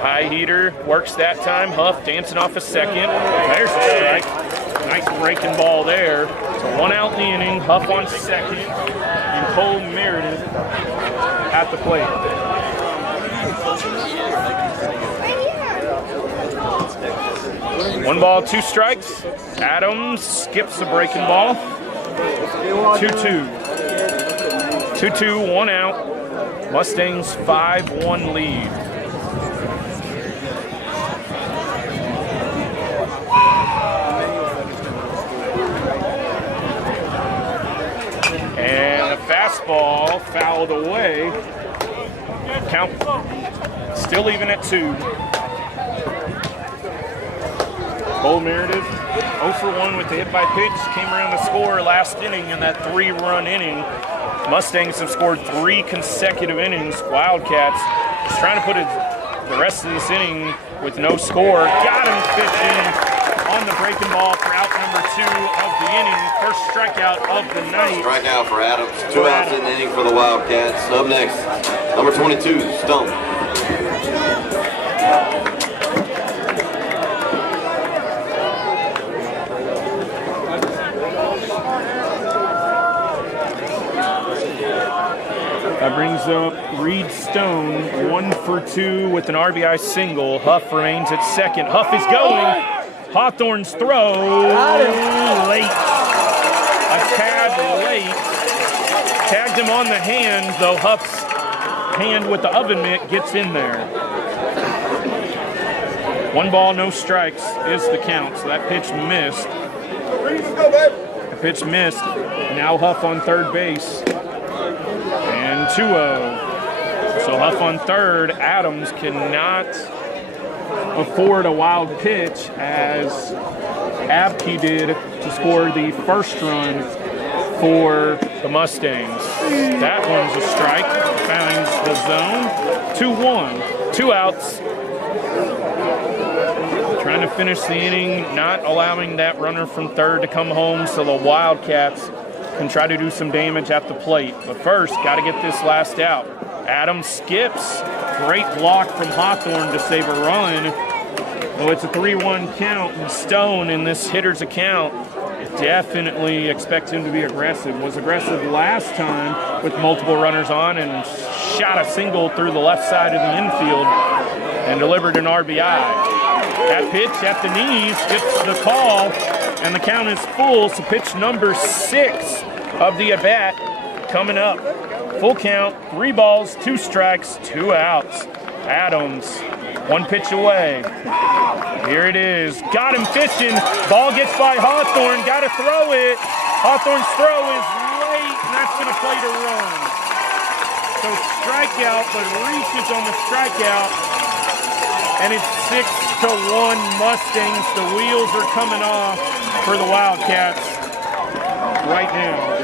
High heater works that time. Huff dancing off a second. There's a strike. Nice breaking ball there. So 1 out in the inning. Huff on second. And Cole Meredith at the plate. One ball, 2 strikes. Adams skips the breaking ball. 2-2. 2-2, 1 out. Mustangs 5-1 lead. And a fastball fouled away. Count still even at 2. Cole Meredith 0 for 1 with the hit by pitch. Came around to score last inning in that 3-run inning. Mustangs have scored 3 consecutive innings. Wildcats is trying to put the rest of this inning with no score. Got him fishing on the breaking ball for out number 2 of the inning. First strikeout of the night. Strikeout for Adams. 2 outs in the inning for the Wildcats. Up next, number 22, Stone. That brings up Reed Stone, 1 for 2 with an RBI single. Huff remains at second. Huff is going. Hawthorne's throw late. A tad late. Tagged him on the hand, though Huff's hand with the oven mitt gets in there. 1 ball, no strikes is the count, so that pitch missed. The pitch missed. Now Huff on third base. And 2-0. So Huff on third. Adams cannot afford a wild pitch as Abke did to score the first run for the Mustangs. That one's a strike. Finds the zone. 2-1. 2 outs. Trying to finish the inning, not allowing that runner from third to come home so the Wildcats can try to do some damage at the plate. But first, got to get this last out. Adams skips. Great block from Hawthorne to save a run. Well, it's a 3-1 count, and Stone in this hitter's account definitely expects him to be aggressive. Was aggressive last time with multiple runners on and shot a single through the left side of the infield and delivered an RBI. That pitch at the knees gets the call, and the count is full, so pitch number 6 of the at-bat coming up. Full count, 3 balls, 2 strikes, 2 outs. Adams, 1 pitch away. Here it is. Got him fishing. Ball gets by Hawthorne. Got to throw it. Hawthorne's throw is late, and that's going to play to run. So strikeout, but reaches on the strikeout. And it's 6-1 Mustangs. The wheels are coming off for the Wildcats. right now.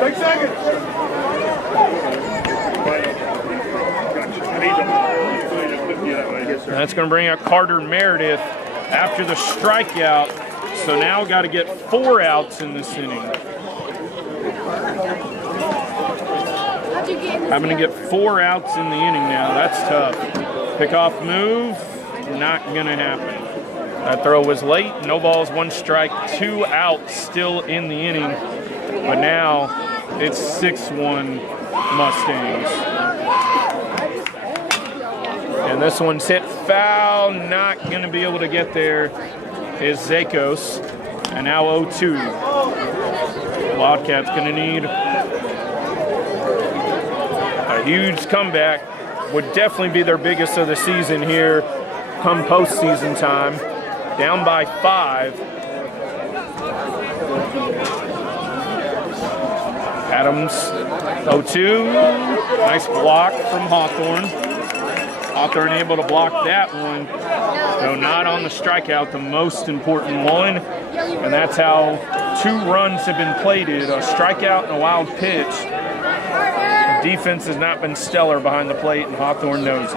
Take seconds. That's going to bring out Carter Meredith after the strikeout. So now got to get 4 outs in this inning. Having to get 4 outs in the inning now. That's tough. Pickoff move, not going to happen. That throw was late. No balls, 1 strike, 2 outs still in the inning. But now it's 6-1 Mustangs. And this one's hit foul. Not going to be able to get there is Zakos. And now 0-2. Wildcats going to need a huge comeback. Would definitely be their biggest of the season here come postseason time. Down by 5. Adams 0-2. Nice block from Hawthorne. Hawthorne able to block that one. No, not on the strikeout, the most important one. And that's how 2 runs have been plated, a strikeout and a wild pitch. The defense has not been stellar behind the plate, and Hawthorne knows it.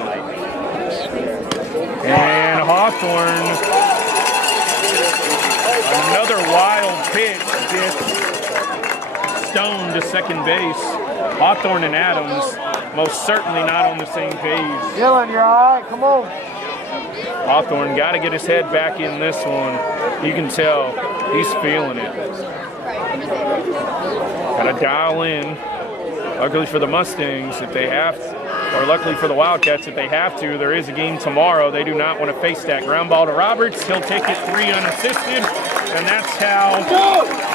And Hawthorne, another wild pitch, gets Stone to second base. Hawthorne and Adams most certainly not on the same page. Dylan, you're all right. Come on. Hawthorne got to get his head back in this one. You can tell he's feeling it. Got to dial in. Luckily for the Mustangs, if they have to, or luckily for the Wildcats, if they have to, there is a game tomorrow. They do not want to face that. Ground ball to Roberts. He'll take it 3 unassisted, and that's how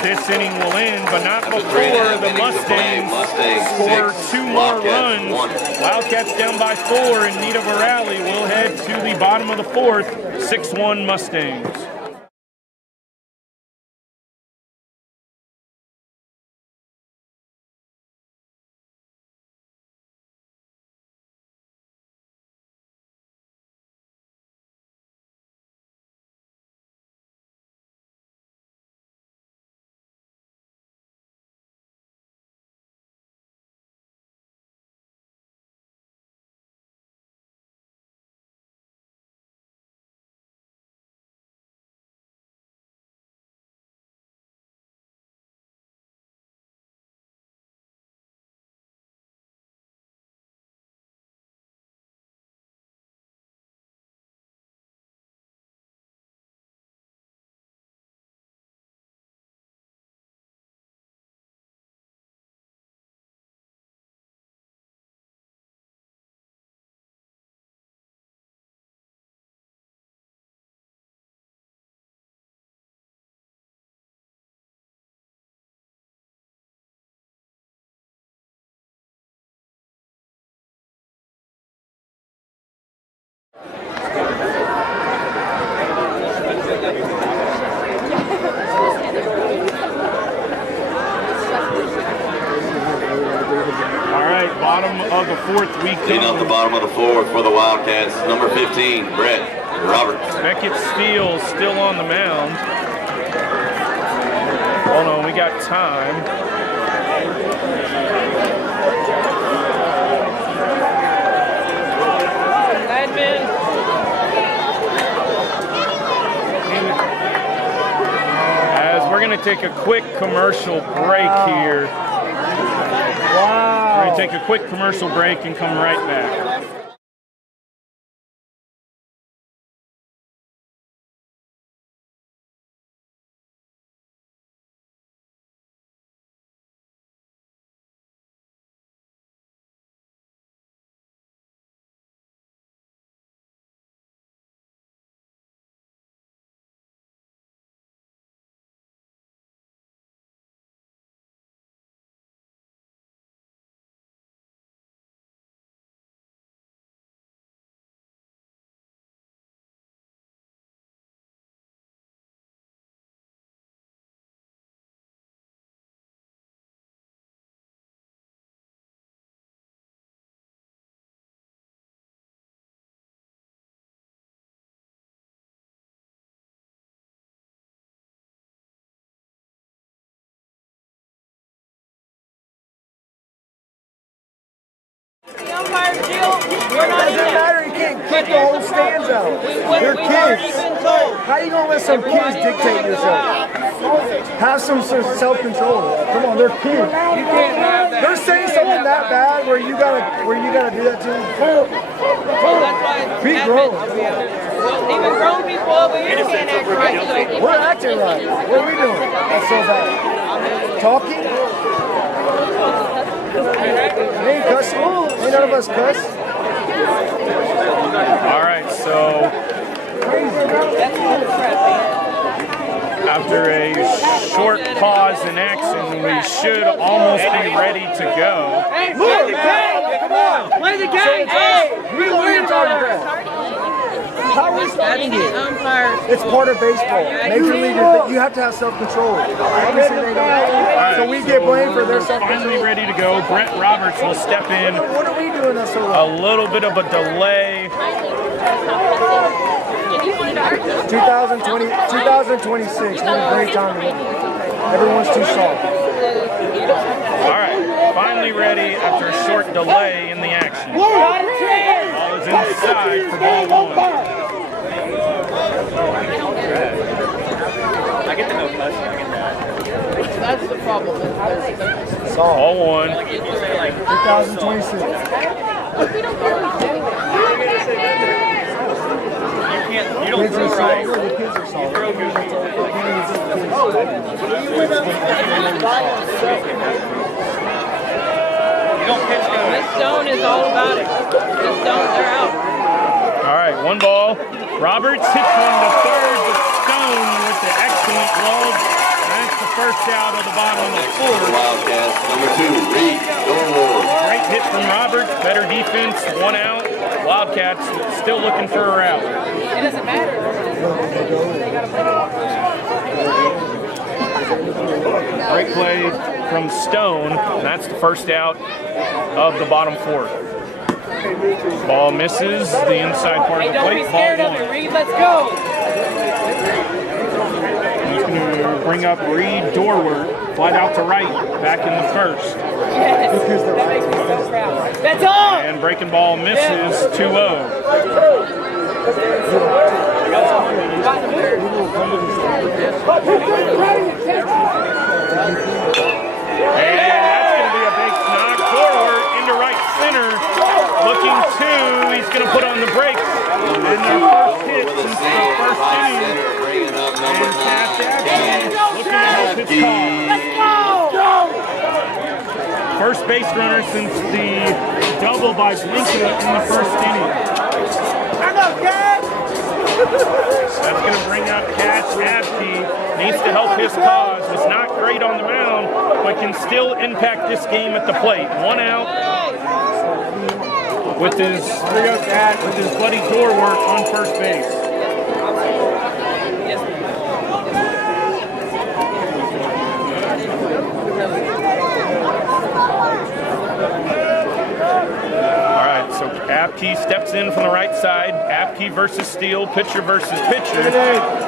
this inning will end, but not before the Mustangs score 2 more runs. Wildcats down by 4 in need of a rally. We'll head to the bottom of the 4th, 6-1 Mustangs. Bottom of the 4th week. Leading up the bottom of the 4th for the Wildcats, number 15, Brett Roberts. Beckett Steele still on the mound. Hold on, we got time. As we're going to take a quick commercial break here. We're going to take a quick commercial break and come right back. umpire deal, we're not in Doesn't that. matter. You can't kick the whole stands out. They're We've already kids. been told. How you gonna let some kids dictate yourself? Have some self-control. Come on, they're kids. They're saying something that bad where you gotta do that to them. Well, that's why it's Be bad grown. mental. Well, even grown people over here can't act right. So We're acting right. What are we doing? That's so bad. Talking? We ain't cussing. Ain't none of us cuss. All right, so after a short pause in action, we should almost be ready to go. hey, play the game. Come on. Play the game. Hey, We win autograph. How are we stopping it? umpire. It's part of baseball. Major leaguers, you have to have self-control. Obviously they don't. So we get blamed for their Finally self-control. ready to go. Brent Roberts will step in. What are we doing that's so A wrong? little bit of a delay. 2020, 2026. What a great time to win. Everyone's too soft. All right, finally ready after a short delay in the action. Ball is inside for ball one. I get the no cuss. I get that. That's the problem. Soft. Ball one. 2026. You don't Kids are throw soft. right. The kids are soft. Throw good. You don't pitch good. This zone is all about it. This zone, they're out. All right, one ball. Roberts hits one to third, but Stone with the excellent glove. That's the first out of the bottom of the fourth. Wildcats, number 2, Reed Norwood. Great hit from Roberts. Better defense. One out. Wildcats still looking for a route. It doesn't matter. Great play from Stone. And that's the first out of the bottom fourth. Ball misses the inside part Hey, of the don't be plate. scared Ball of one. it, Reed. Let's go. He's going to bring up Reed Dorwart, flight out to right, back in the first. Yes. That makes me so proud. That's all. And breaking ball misses 2-0. And that's going to be a big knock forward into right center. Looking two, he's going to put on the brakes. And their first hit With a since the sand, first right inning. center, bringing up number And Cash 9, Abney looking to help his cause. First base runner since the double by Blinka in the first inning. That's going to bring up Cash Abney. Needs to help his cause. Was not great on the mound, but can still impact this game at the plate. One out with his buddy Dorwart on first base. All right, so Apke steps in from the right side. Apke versus Steele, pitcher versus pitcher.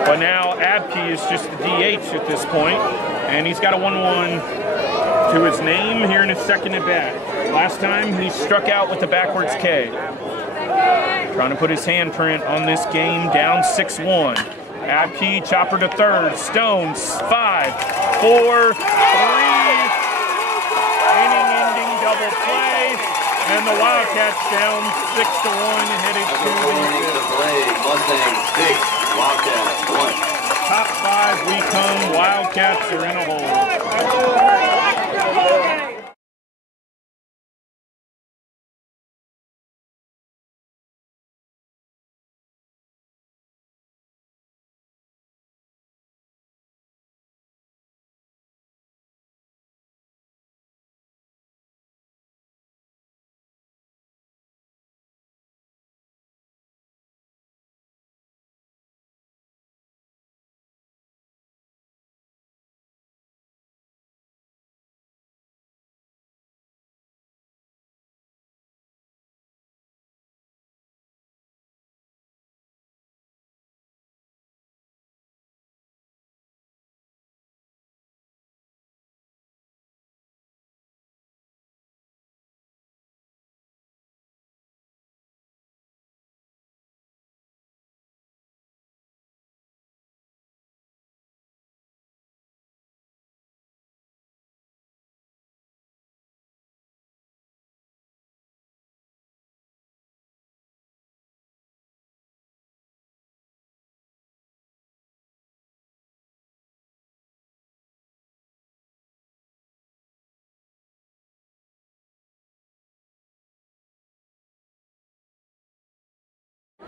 But now Apke is just the DH at this point, and he's got a 1-1 to his name here in his second at bat. Last time he struck out with the backwards K. Trying to put his handprint on this game, down 6-1. Apke, chopper to third. Stones, 5, 4, 3. Inning-ending double play. And the Wildcats down 6-1, headed Number to 4 inning of the play, Mustangs 6, Wildcats 1. top 5 we come. Wildcats are in a hole.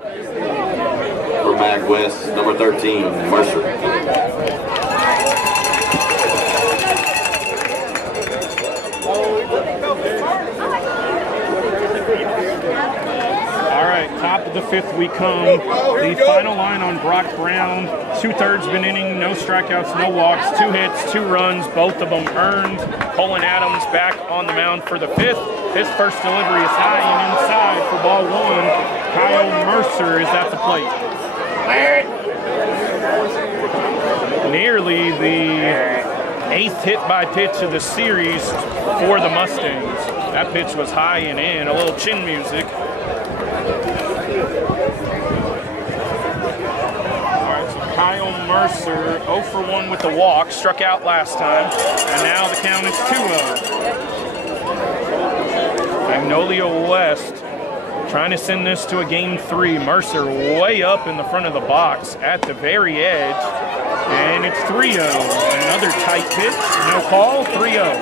For Mag West, number 13, Mercer. All right, top of the 5th we come. The final line on Brock Brown. 2/3 of an inning, no strikeouts, no walks, 2 hits, 2 runs, both of them earned. Colin Adams back on the mound for the 5th. His first delivery is high and inside for ball 1. Kyle Mercer is at the plate. Nearly the 8th hit by pitch of the series for the Mustangs. That pitch was high and in, a little chin music. Kyle Mercer, 0 for 1 with the walk, struck out last time, and now the count is 2-0. Magnolia West trying to send this to a game 3. Mercer way up in the front of the box at the very edge, and it's 3-0. Another tight pitch, no call, 3-0.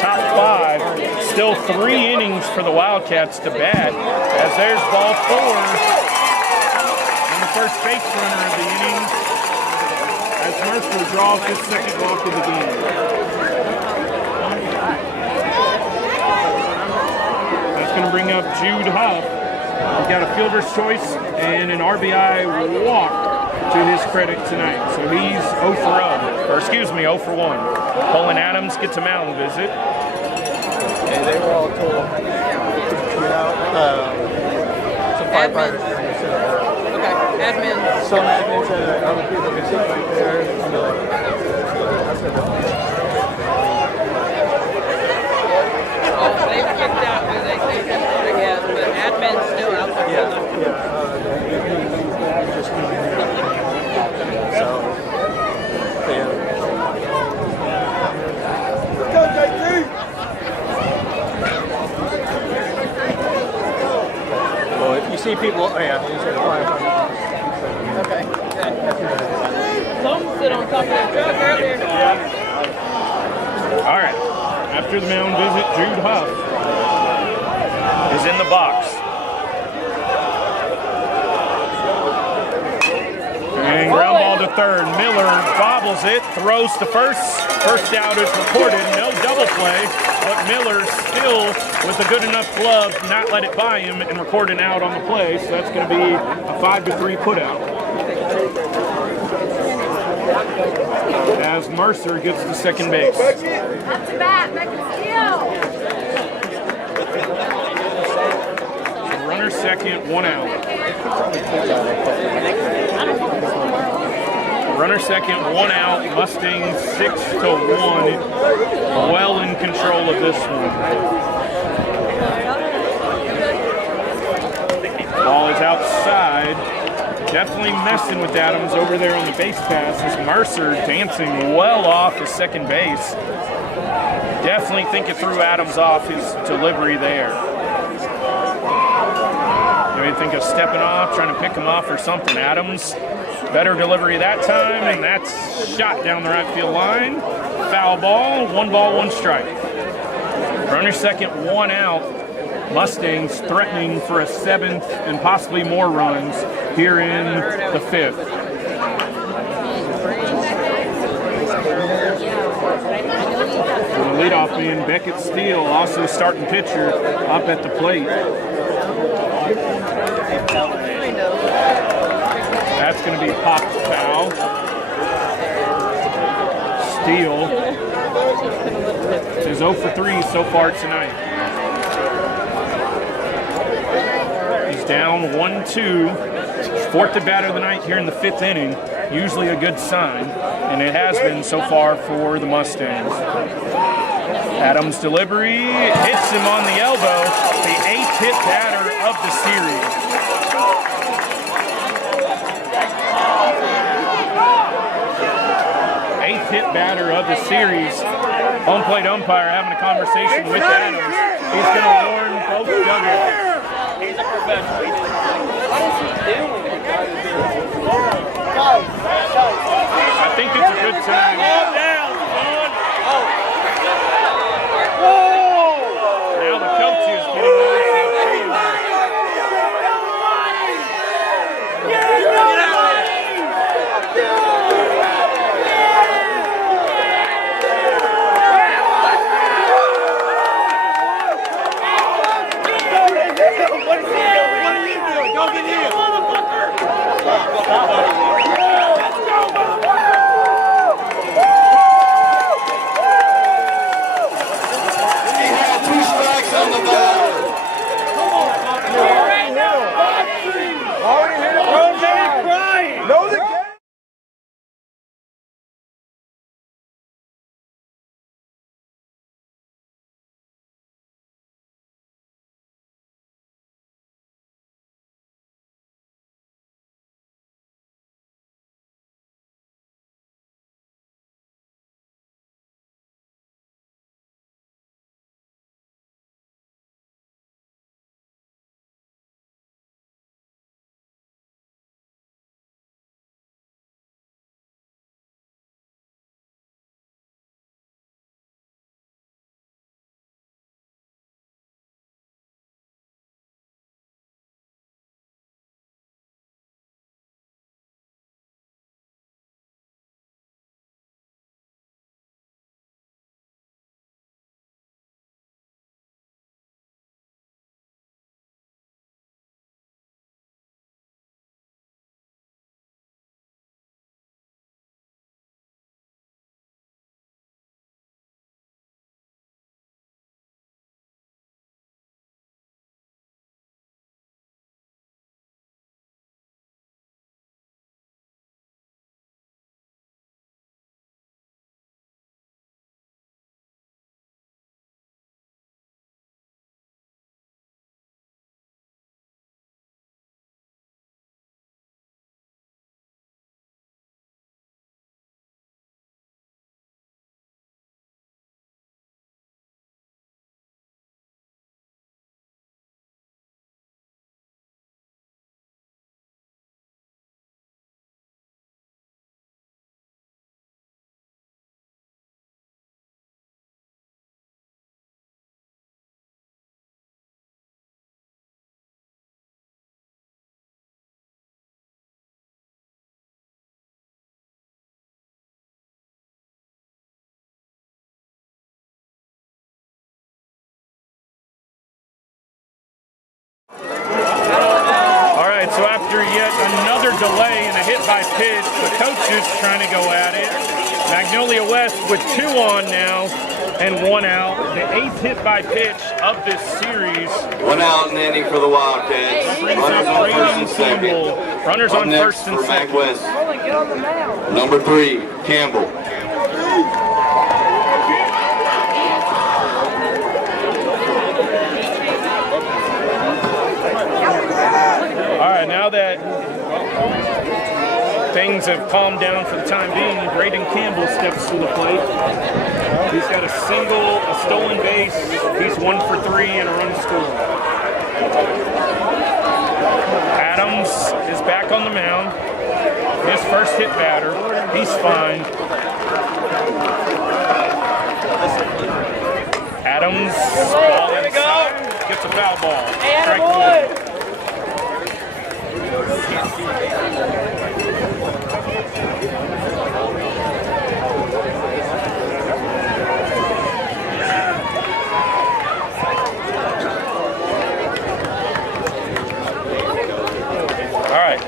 Top 5, still 3 innings for the Wildcats to bat, as there's ball 4. First base runner of the inning as Mercer draws his 2nd walk of the game. That's going to bring up Jude Huff. He's got a fielder's choice and an RBI walk to his credit tonight. So he's 0 for 0 for 1. Colin Adams gets a mound visit. And they were all told, some firefighters. Admin. Some admin said that other people can sit right there. They've kicked out who they think is what I guess, but admin's still out there. Well, if you see people, Okay. Some sit on top of the truck earlier. All right, after the mound visit, Jude Huff is in the box. And ground ball to 3rd. Miller bobbles it, throws to first. First out is recorded, no double play, but Miller still with a good enough glove not let it by him and record an out on the play, so that's going to be a 5-3 putout. As Mercer gets to 2nd base. That's a bat, make it steal. Runner 2nd, 1 out. Runner 2nd, 1 out. Mustangs 6-1. Well in control of this one. Ball is outside. Definitely messing with Adams over there on the base pass as Mercer dancing well off his 2nd base. Definitely think it threw Adams off his delivery there. Maybe think of stepping off, trying to pick him off or something. Adams, better delivery that time, and that's shot down the right field line. Foul ball, 1 ball, 1 strike. Runner 2nd, 1 out. Mustangs threatening for a 7th and possibly more runs here in the 5th. And the leadoff man, Beckett Steele, also starting pitcher, up at the plate. That's going to be popped foul. Steele is 0 for 3 so far tonight. He's down 1-2. 4th at bat of the night here in the 5th inning. Usually a good sign, and it has been so far for the Mustangs. Adams' delivery hits him on the elbow. The 8th hit batter of the series. Hit batter of the series. Home plate umpire having a conversation with Adams. He's going to warn both dugouts. He's a professional. What is he doing? I think it's a good time. Now the coach is getting ready. On the ball. Already hit it. Know the game. All right, so after yet another delay and a hit by pitch, the coaches trying to go at it. Magnolia West with 2 on now and 1 out. The 8th hit by pitch of this series. 1 out and inning for the Wildcats. Runners on first and second. Runners on first and for Mag second. West. Number 3, Campbell. All right, now that things have calmed down for the time being, Braden Campbell steps to the plate. He's got a single, a stolen base. He's 1 for 3 and a run scored. Adams is back on the mound. His first hit batter. He's fine. Adams, ball inside, gets a foul ball. Strike 1. All right,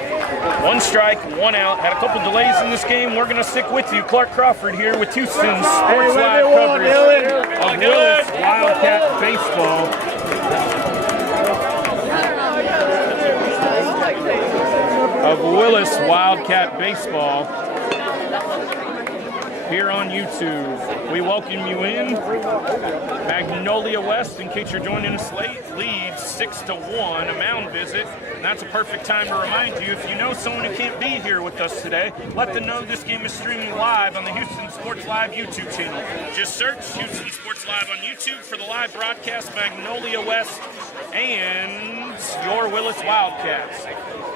1 strike, 1 out. Had a couple delays in this game. We're going to stick with you. Clark Crawford here with Houston's Sports Live coverage of Willis Wildcat baseball. Of Willis Wildcat baseball here on YouTube. We welcome you in. Magnolia West, in case you're joining us late, leads 6-1, a mound visit. And that's a perfect time to remind you, if you know someone who can't be here with us today, let them know this game is streaming live on the Houston Sports Live YouTube channel. Just search Houston Sports Live on YouTube for the live broadcast, Magnolia West and your Willis Wildcats.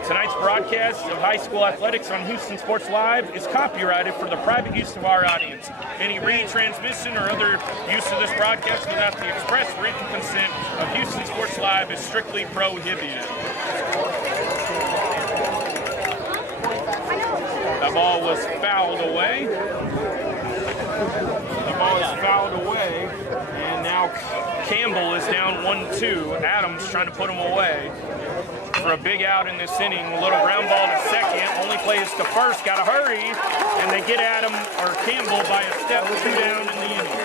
Tonight's broadcast of high school athletics on Houston Sports Live is copyrighted for the private use of our audience. Any retransmission or other use of this broadcast without the express written consent of Houston Sports Live is strictly prohibited. That ball was fouled away. The ball is fouled away, and now Campbell is down 1-2. Adams trying to put him away for a big out in this inning. A little ground ball to second, only play is to first, got to hurry, and they get Adam or Campbell by a step, 2 down in the inning.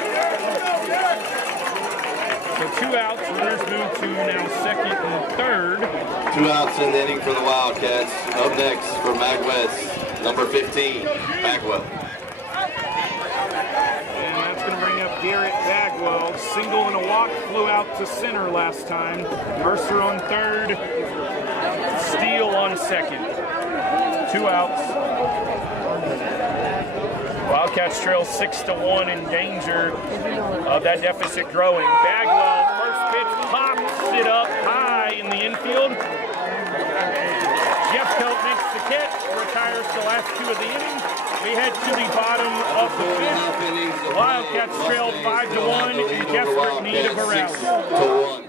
So 2 outs, runners move to now second and third. 2 outs in the inning for the Wildcats. Up next for Mag West, number 15, Bagwell. And that's going to bring up Garrett Bagwell. Single and a walk, flew out to center last time. Mercer on third, Steele on second. 2 outs. Wildcats trail 6-1, in danger of that deficit growing. Bagwell, first pitch, pops it up high in the infield. Jeffcoat makes the catch, retires the last 2 of the inning. We head to the bottom of the 5th. Wildcats trail 5-1 in desperate need of a rally. 6-1.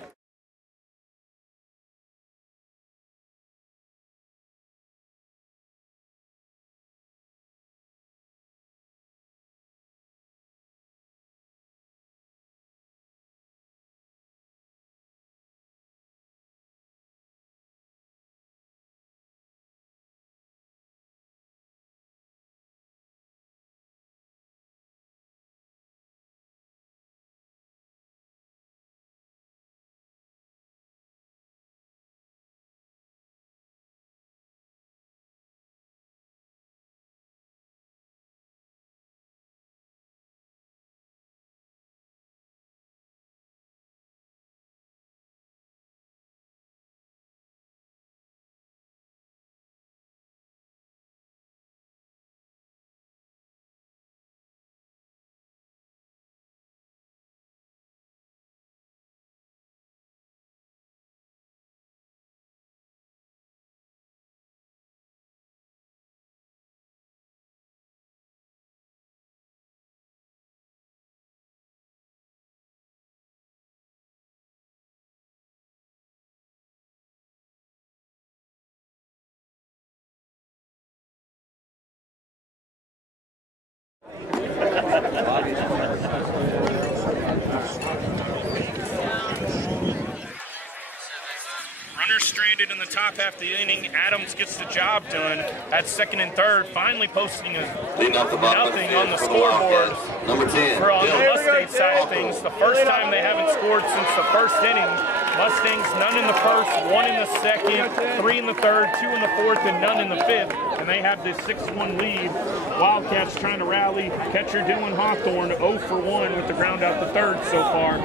Runner stranded in the top half of the inning. Adams gets the job done at second and third, finally posting a nothing on the scoreboard. Number 10. For on the Mustangs side of things, the first time they haven't scored since the first inning. Mustangs, none in the first, 1 in the second, 3 in the third, 2 in the fourth, and none in the fifth. And they have this 6-1 lead. Wildcats trying to rally. Catcher Dylan Hawthorne 0 for 1 with the ground out the third so far,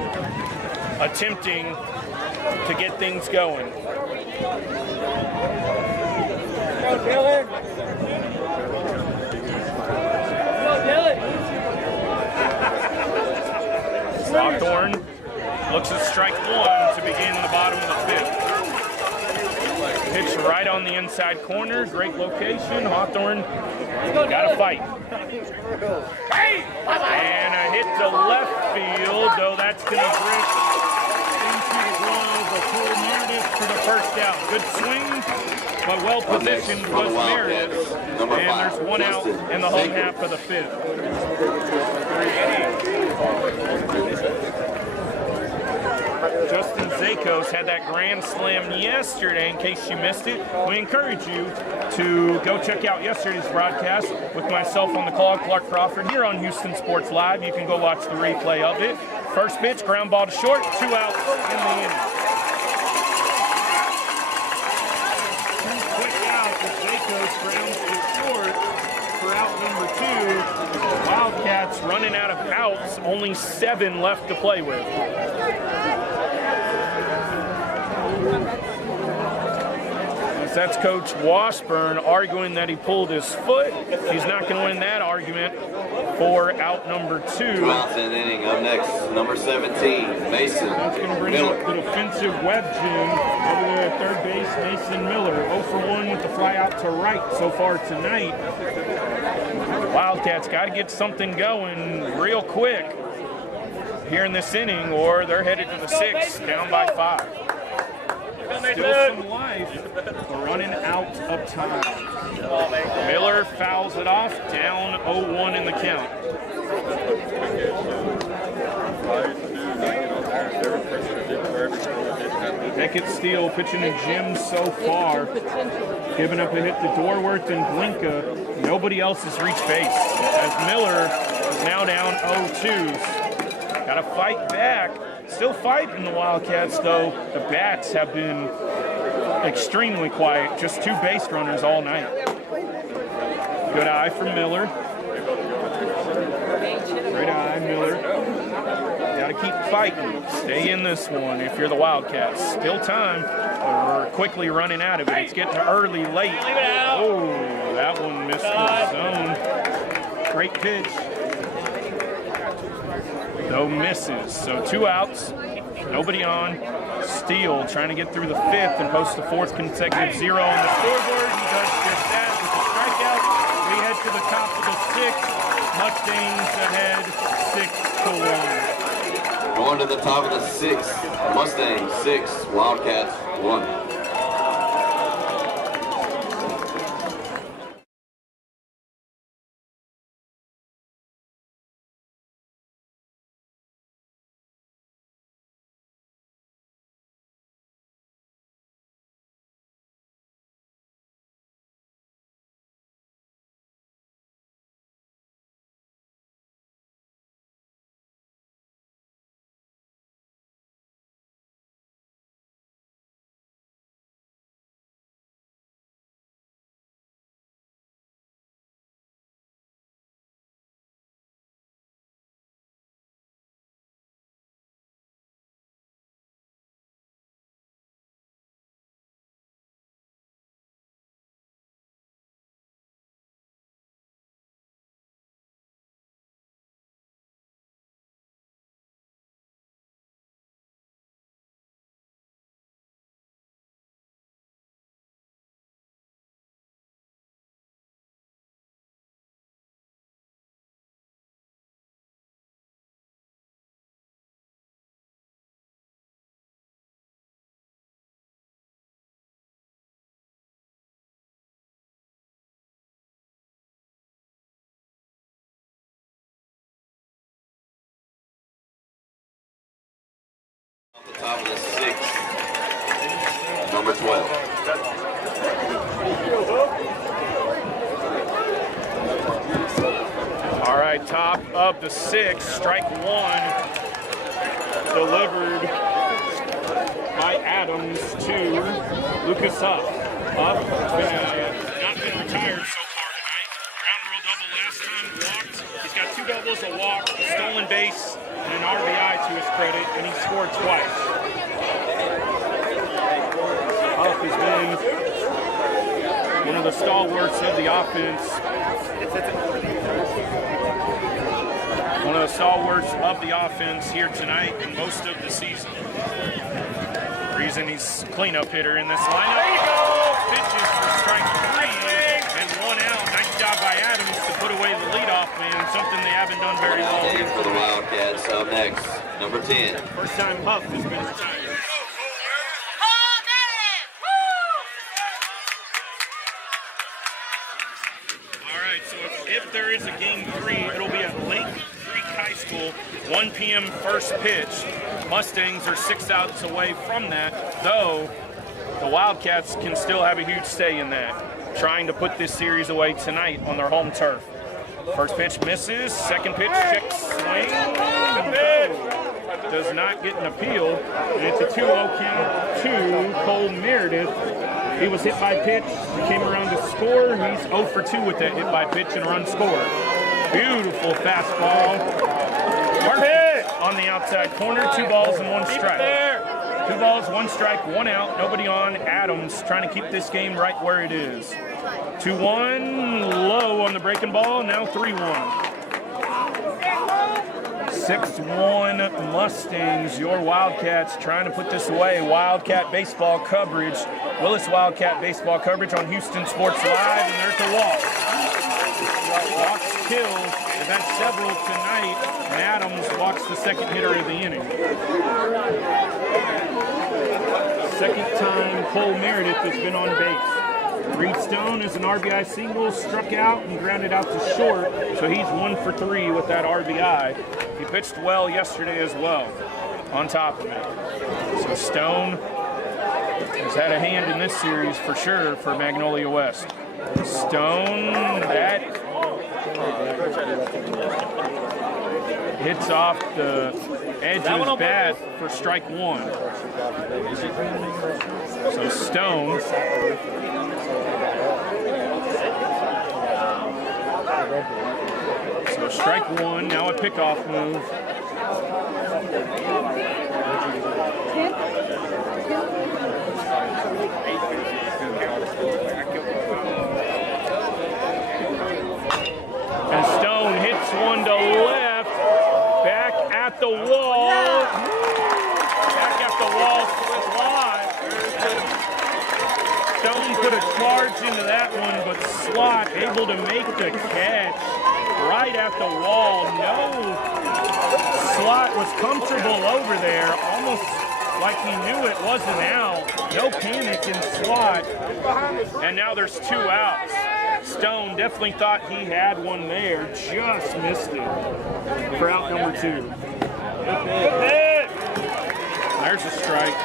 attempting to get things going. Go, Dylan. Hawthorne looks at strike 1 to begin the bottom of the 5th. Pitch right on the inside corner, great location. Hawthorne got to fight. And a hit to left field, though that's going to drift into the glove of Cole Meredith for the first out. Good swing, but well positioned was Meredith. And there's 1 out in the home half of the 5th. Justin Zakos had that grand slam yesterday. In case you missed it, we encourage you to go check out yesterday's broadcast with myself on the call, Clark Crawford, here on Houston Sports Live. You can go watch the replay of it. First pitch, ground ball to short, 2 outs in the inning. 2 quick outs as Zakos grounds to short for out number 2. Wildcats running out of outs, only 7 left to play with. That's Coach Washburn arguing that he pulled his foot. He's not going to win that argument for out number 2. 2 outs in the inning. Up next, number 17, Mason. That's going to bring up the defensive web gym over there at third base, Mason Miller. 0 for 1 with the fly out to right so far tonight. Wildcats got to get something going real quick here in this inning, or they're headed to the 6th, down by 5. Still some life, running out of time. Miller fouls it off, down 0-1 in the count. Beckett Steele pitching to Jim so far. Giving up a hit to Dorworth and Blinka. Nobody else has reached base. As Miller is now down 0-2. Got to fight back. Still fighting the Wildcats, though. The bats have been extremely quiet. Just 2 base runners all night. Good eye from Miller. Great eye, Miller. Got to keep fighting. Stay in this one if you're the Wildcats. Still time. We're quickly running out of it. It's getting early, late. Oh, that one missed the zone. Great pitch. No misses. So 2 outs. Nobody on. Steele trying to get through the 5th and post the 4th consecutive 0 on the scoreboard. He does just that with a strikeout. We head to the top of the 6th. Mustangs ahead 6-1. Going to the top of the 6th. Mustangs 6, Wildcats 1. Off the top of the 6th, number 12. All right, top of the 6th, strike 1, delivered by Adams to Lucas Huff. Huff has not been retired so far tonight. Ground rule double last time, walked. He's got 2 doubles, a walk, a stolen base, and an RBI to his credit, and he scored twice. Huff has been one of the stalwarts of the offense. One of the stalwarts of the offense here tonight and most of the season. The reason he's cleanup hitter in this lineup. There you go! Pitches for strike 3 and 1 out. Nice job by Adams to put away the leadoff man, something they haven't done very well. And for the Wildcats, up next, number 10. First time Huff has been retired. All right, so if there is a game 3, it'll be at Lake Creek High School, 1 p.m. first pitch. Mustangs are 6 outs away from that, though the Wildcats can still have a huge say in that, trying to put this series away tonight on their home turf. First pitch misses, second pitch check swing, does not get an appeal, and it's a 2-0 count to Cole Meredith. He was hit by pitch, he came around to score, he's 0 for 2 with that hit by pitch and run scored. Beautiful fastball. Hit on the outside corner, 2 balls and 1 strike. 2 balls, 1 strike, 1 out, nobody on. Adams trying to keep this game right where it is. 2-1, low on the breaking ball, now 3-1. 6-1 Mustangs, your Wildcats trying to put this away. Wildcat baseball coverage, Willis Wildcat baseball coverage on Houston Sports Live, and there's a walk. Walks kill, they've had several tonight, and Adams walks the second hitter of the inning. Second time Cole Meredith has been on base. Greenstone is an RBI single, struck out and grounded out to short, so he's 1 for 3 with that RBI. He pitched well yesterday as well. on top of it. So Stone has had a hand in this series for sure for Magnolia West. Stone, that hits off the edge of his bat for strike one. So Stone. So strike one, now a pickoff move. And Stone hits one to left, back at the wall. Back at the wall, Slot. Stone put a charge into that one, but Slot able to make the catch right at the wall. No, Slot was comfortable over there, almost like he knew it wasn't out. No panic in Slot, and now there's 2 outs. Stone definitely thought he had one there, just missed it for out number 2. There's a strike.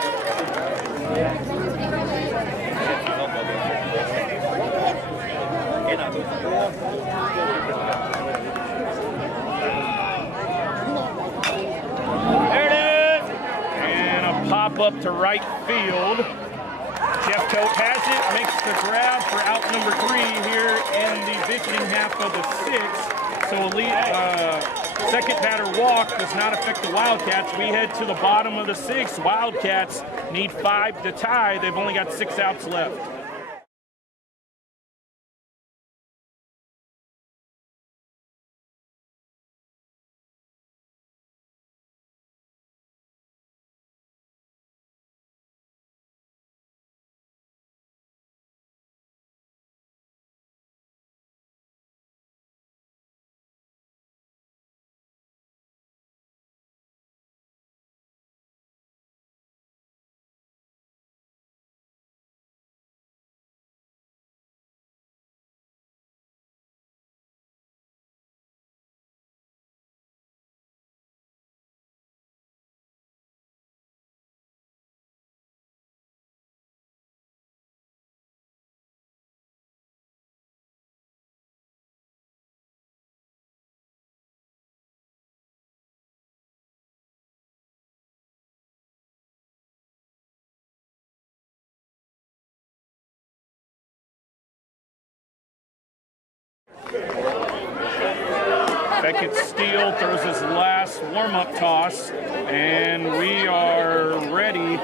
There it is! And a pop up to right field. Jeffcoat has it, makes the grab for out number 3 here in the beginning half of the 6th. So second batter walk does not affect the Wildcats. We head to the bottom of the 6th. Wildcats need 5 to tie. They've only got 6 outs left. Beckett Steele throws his last warm-up toss, and we are ready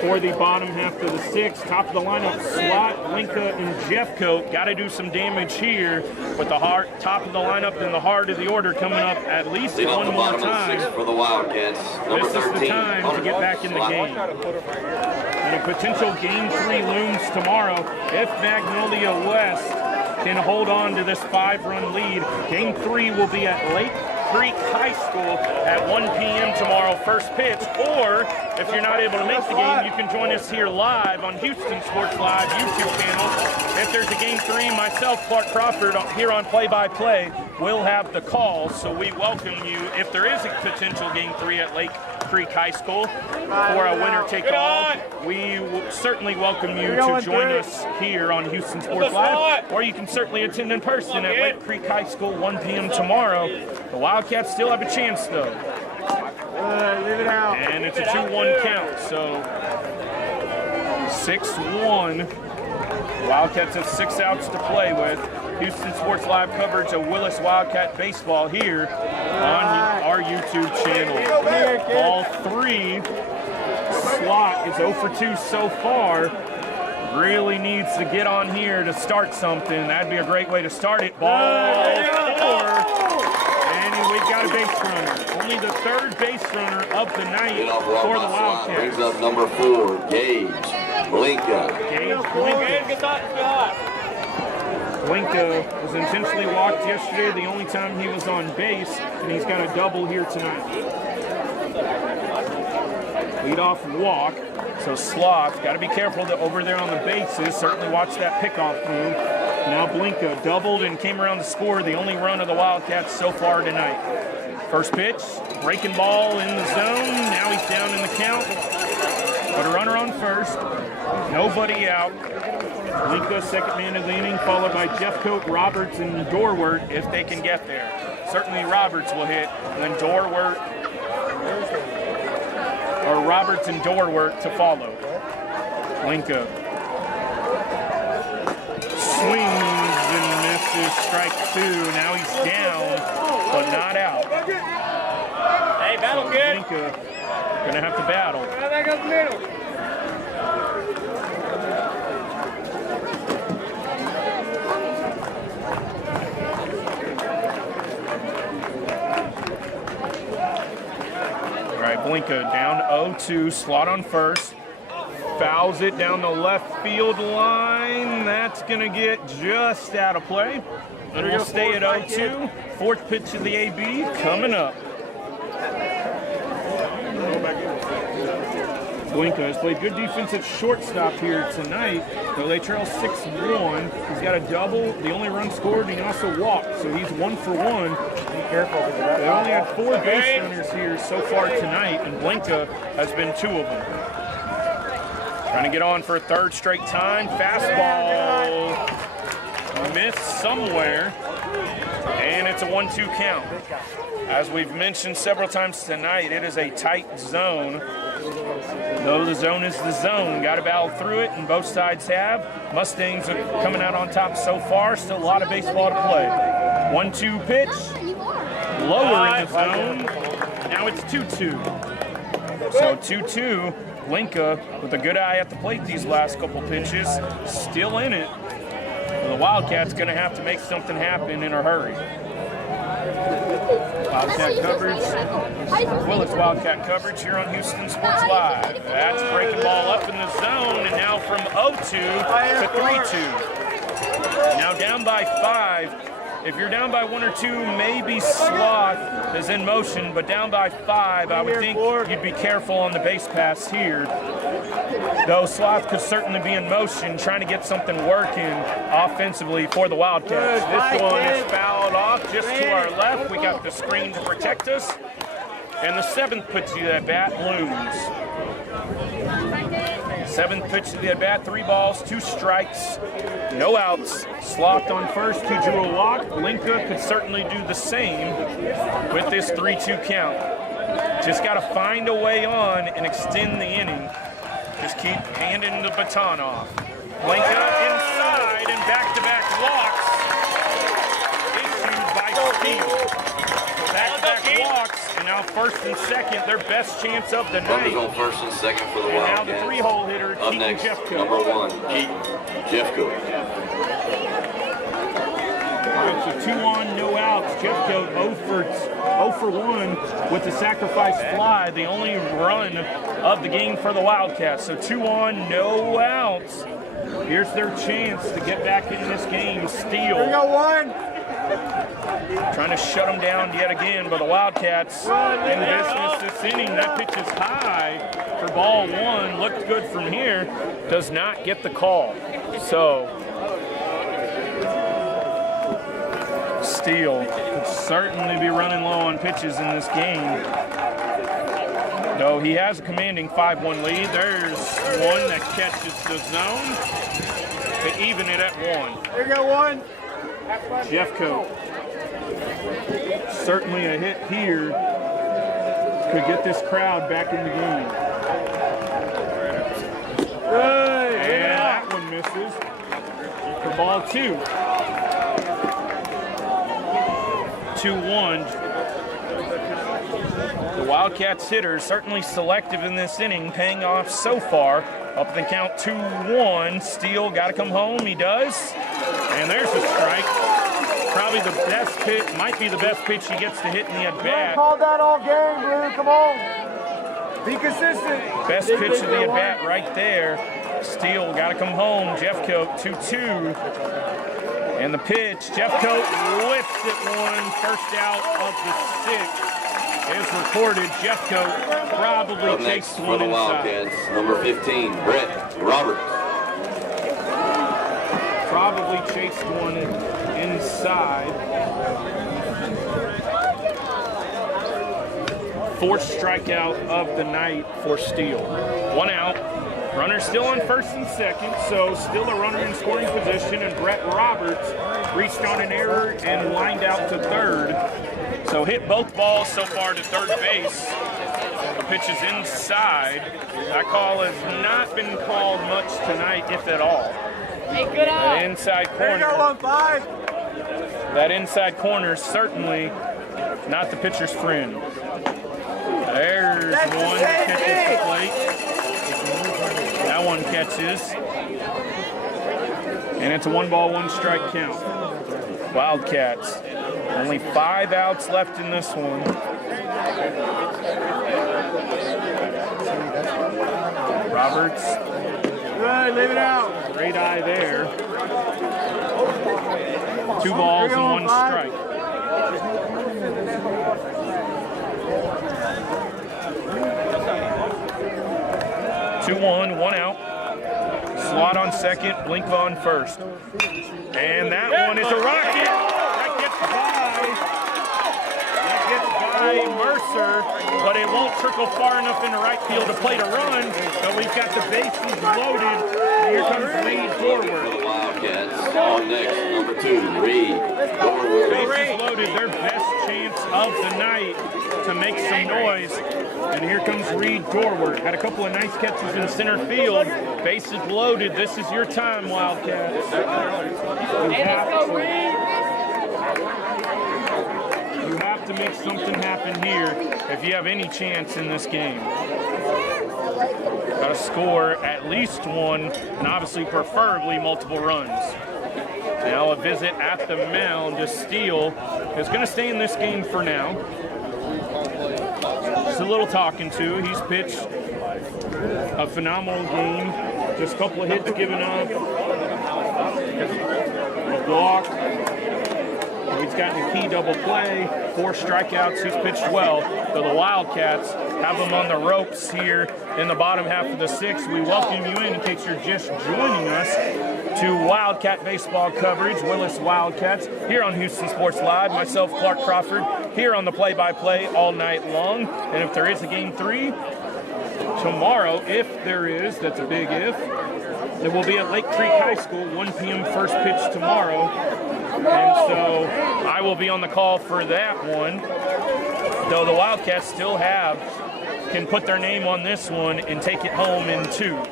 for the bottom half of the 6th. Top of the lineup, Slot, Linka, and Jeffcoat. Got to do some damage here with the top of the lineup and the heart of the order coming up at least one more time. For the Wildcats, number This is 13, the time to get back in the game. And a potential Game 3 looms tomorrow if Magnolia West can hold on to this 5-run lead. Game 3 will be at Lake Creek High School at 1 p.m. tomorrow, first pitch. Or if you're not able to make the game, you can join us here live on Houston Sports Live YouTube channel. If there's a Game 3, myself, Clark Crawford, here on Play-by-Play, will have the call. So we welcome you, if there is a potential Game 3 at Lake Creek High School for a winner-take-all, we certainly welcome you to join us here on Houston Sports Live, or you can certainly attend in person at Lake Creek High School 1 p.m. tomorrow. The Wildcats still have a chance, though. Leave it out. And it's a 2-1 count, so 6-1. Wildcats have 6 outs to play with. Houston Sports Live coverage of Willis Wildcat baseball here on our YouTube channel. Ball 3. Slot is 0 for 2 so far. Really needs to get on here to start something. That'd be a great way to start it. Ball 4. And we got a base runner. Only the 3rd base runner of the night for the Wildcats. Brings up number 4, Gage Blinka. Blinka was intentionally walked yesterday, the only time he was on base, and he's got a double here tonight. Leadoff walk, so Slot's got to be careful over there on the bases. Certainly watch that pickoff move. Now Blinka doubled and came around to score the only run of the Wildcats so far tonight. First pitch, breaking ball in the zone. Now he's down in the count. But a runner on first. Nobody out. Blinka, second man of the inning, followed by Jeffcoat, Roberts, and Dorwart if they can get there. Certainly Roberts will hit, and then Dorwart, or Roberts and Dorwart to follow. Blinka swings and misses, strike two. Now he's down, but not out. Hey, battle good. Blinka gonna have to battle. Back up the middle. All right, Blinka down 0-2, slot on first. Fouls it down the left field line. That's going to get just out of play. And we'll stay at 0-2. Fourth pitch of the AB coming up. Blinka has played good defense at shortstop here tonight, though they trail 6-1. He's got a double, the only run scored, and he also walked, so he's 1 for 1. Be careful. They only had 4 base runners here so far tonight, and Blinka has been 2 of them. Trying to get on for a third straight time. Fastball missed somewhere, and it's a 1-2 count. As we've mentioned several times tonight, it is a tight zone. Though the zone is the zone, got to battle through it, and both sides have. Mustangs are coming out on top so far. Still a lot of baseball to play. 1-2 pitch, lower in the zone. Now it's 2-2. So 2-2. Blinka with a good eye at the plate these last couple pitches, still in it. The Wildcats going to have to make something happen in a hurry. Wildcat coverage, Willis Wildcat coverage here on Houston Sports Live. That's breaking ball up in the zone, and now from 0-2 to 3-2. Now down by 5. If you're down by 1 or 2, maybe Sloth is in motion, but down by 5, I would think you'd be careful on the base pass here. Though Sloth could certainly be in motion, trying to get something working offensively for the Wildcats. This one is fouled off just to our left. We got the screen to protect us. And the 7th pitch of the at-bat looms. 7th pitch of the at-bat, 3 balls, 2 strikes, no outs. Sloth on first, he drew a walk. Blinka could certainly do the same with this 3-2 count. Just got to find a way on and extend the inning. Just keep handing the baton off. Blinka inside and back-to-back walks issued by Steele. Back-to-back walks, and now first and second, their best chance of the night. Runners on first and second for the And now Wildcats. the 3-hole hitter, Up Keaton next, Jeffcoat. number 1, Keaton Jeffcoat. All right, so 2 on, no outs. Jeffcoat 0 for 1 with the sacrifice fly, the only run of the game for the Wildcats. So 2 on, no outs. Here's their chance to get back in this game. Steele. We got 1. Trying to shut them down yet again, but the Wildcats in business this inning. That pitch is high for ball 1. Looked good from here. Does not get the call. So Steele could certainly be running low on pitches in this game. Though he has a commanding 5-1 lead. There's one that catches the zone to even it at 1. We got 1. Jeffcoat. Certainly a hit here could get this crowd back in the game. And that one misses for ball 2. 2-1. The Wildcats hitters certainly selective in this inning, paying off so far. Up the count 2-1. Steele got to come home. He does. And there's a strike. Probably the best pitch, might be the best pitch he gets to hit in the at-bat. Called that all game, Blue. Come on. Be consistent. Best pitch of the at-bat right there. Steele got to come home. Jeffcoat 2-2. And the pitch, Jeffcoat lifts it 1. First out of the 6 is recorded. Jeffcoat probably Up takes next for one the inside. Wildcats, number 15, Brett Roberts. probably chased one inside. Fourth strikeout of the night for Steele. 1 out. Runner still on first and second, so still a runner in scoring position, and Brett Roberts reached on an error and lined out to third. So hit both balls so far to third base. The pitch is inside. That call has not been called much tonight, if at all. Hey, good out. That inside corner. That inside corner is certainly not the pitcher's friend. There's one that catches the plate. That one catches. And it's a 1-ball, 1-strike count. Wildcats. Only 5 outs left in this one. Roberts. Good, leave it out. Great eye there. 2 balls and 1 strike. Two, 1 out. Slot on second, Blinkva on first. And that one is a rocket. That gets by Mercer, but it won't trickle far enough into right field to play to run. So we've got the bases loaded. Here comes Reed forward. For the Wildcats. On next, number 2, Reed. Forward. Bases loaded, their best chance of the night to make some noise. And here comes Reed Dorward. Had a couple of nice catches in center field. Bases loaded. This is your time, Wildcats. Hey, let's go, Reed. You have to make something happen here if you have any chance in this game. Got to score at least 1, and obviously preferably multiple runs. Now a visit at the mound to Steele is going to stay in this game for now. Just a little talking to. He's pitched a phenomenal game. Just a couple of hits given up. A walk. He's gotten a key double play. 4 strikeouts. He's pitched well. So the Wildcats have him on the ropes here in the bottom half of the 6th. We welcome you in case you're just joining us to Wildcat baseball coverage. Willis Wildkats here on Houston Sports Live. Myself, Clark Crawford, here on the play-by-play all night long. And if there is a game 3 tomorrow, if there is, that's a big if, it will be at Lake Creek High School, 1 p.m. first pitch tomorrow. And so I will be on the call for that one. Though the Wildcats still can put their name on this one and take it home in 2. All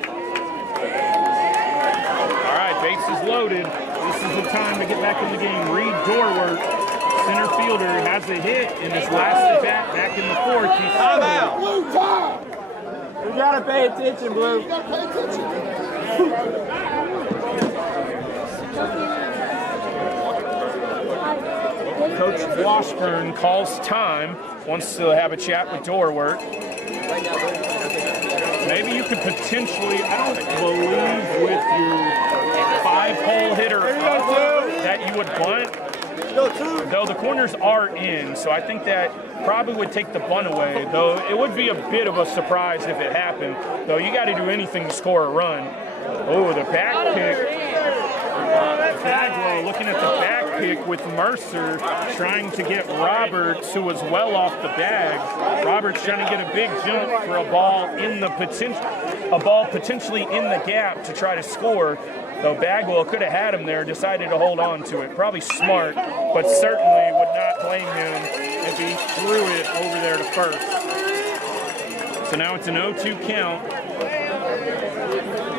right, bases loaded. This is the time to get back in the game. Reed Dorward, center fielder, has a hit in his last at bat back in the 4th. He's out. You gotta pay attention, Blue. Coach Washburn calls time, wants to have a chat with Dorward. Maybe you could potentially, I don't believe with your 5-hole hitter that you would bunt. Though the corners are in, so I think that probably would take the bunt away. Though it would be a bit of a surprise if it happened. Though you got to do anything to score a run. Oh, the back pick. Bagwell looking at the back pick with Mercer trying to get Roberts, who was well off the bag. Roberts trying to get a big jump for a ball potentially in the gap to try to score. Though Bagwell could have had him there, decided to hold on to it. Probably smart, but certainly would not blame him if he threw it over there to first. So now it's an 0-2 count.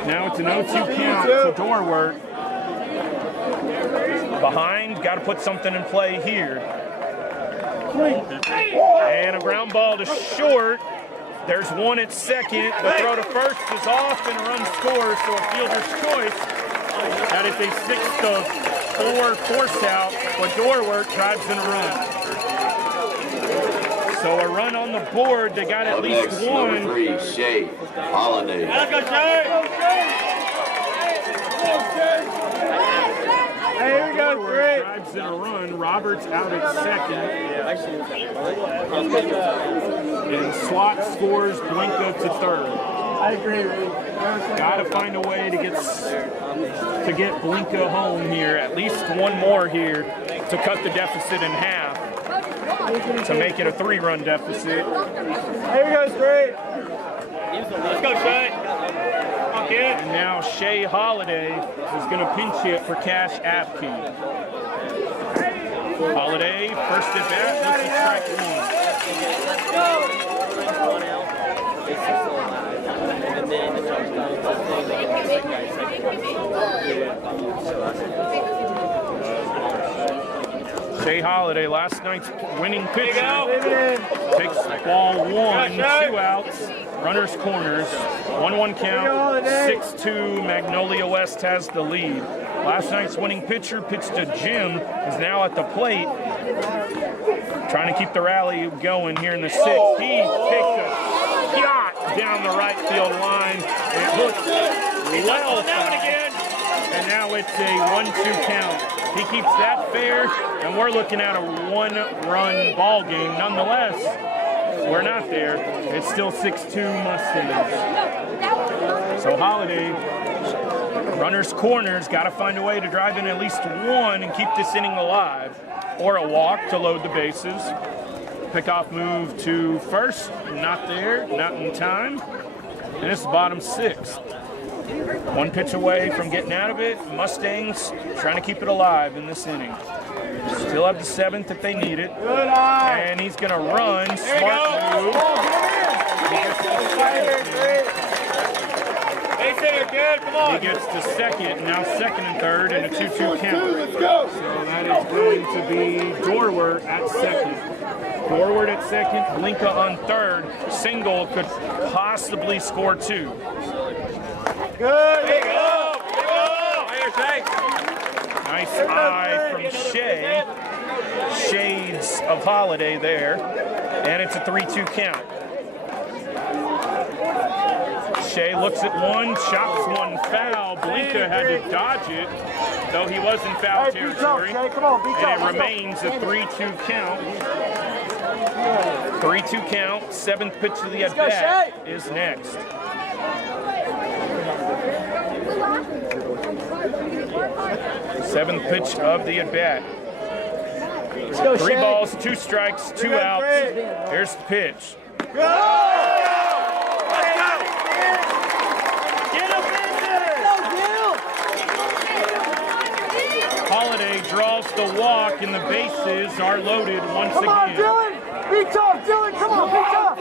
Now it's an 0-2 count for Dorward. Behind, got to put something in play here. And a ground ball to short. There's one at second. The throw to first is off and a run scores, so a fielder's choice. That is a 6-4 force out, but Dorward drives in a run. So a run on the board. They got at least next, one. Number 3, Shea Holiday. Let's go, Shea! Hey, here we go, 3. Drives in a run. Roberts out at second. And Swat scores Blinka to third. I agree. Got to find a way to get Blinka home here. At least one more here to cut the deficit in half to make it a 3-run deficit. There you go, straight. Let's go, Shay. Okay. And now Shea Holiday is going to pinch hit for Cash Apke. Holiday, first at bat, looks to strike one. One out. It's still alive. And then the charge comes, they get the second guy. Shea Holiday, last night's winning pitcher, takes ball 1, 2 outs, runners corners, 1-1 count, 6-2. Magnolia West has the lead. Last night's winning pitcher pitched to Jim, is now at the plate, trying to keep the rally going here in the 6th. He takes a shot down the right field line. It hooks well foul, and now it's a 1-2 count. He keeps that fair, and we're looking at a 1-run ball game. Nonetheless, we're not there. It's still 6-2 Mustangs. So Holiday, runners corners, got to find a way to drive in at least one and keep this inning alive, or a walk to load the bases. Pickoff move to first, not there, not in time. And it's bottom 6th. One pitch away from getting out of it. Mustangs trying to keep it alive in this inning. Still have the 7th if they need it. And he's going to run. Smart move. He gets to second, now second and third, and a 2-2 count. So that is going to be Dorwart at second. Dorwart at second, Blinka on third. Single could possibly score 2. Good. There you go. Nice eye from Shea. Shades of Holiday there. And it's a 3-2 count. Shea looks at one, chops one foul. Blinka had to dodge it, though he was in foul territory. And it remains a 3-2 count. 3-2 count. 7th pitch of the at-bat is next. Seventh pitch of the at-bat. 3 balls, 2 strikes, 2 outs. Here's the pitch. Holiday draws the walk, and the bases are loaded once again. Come on, Dylan! Be tough, Dylan! Come on, be tough!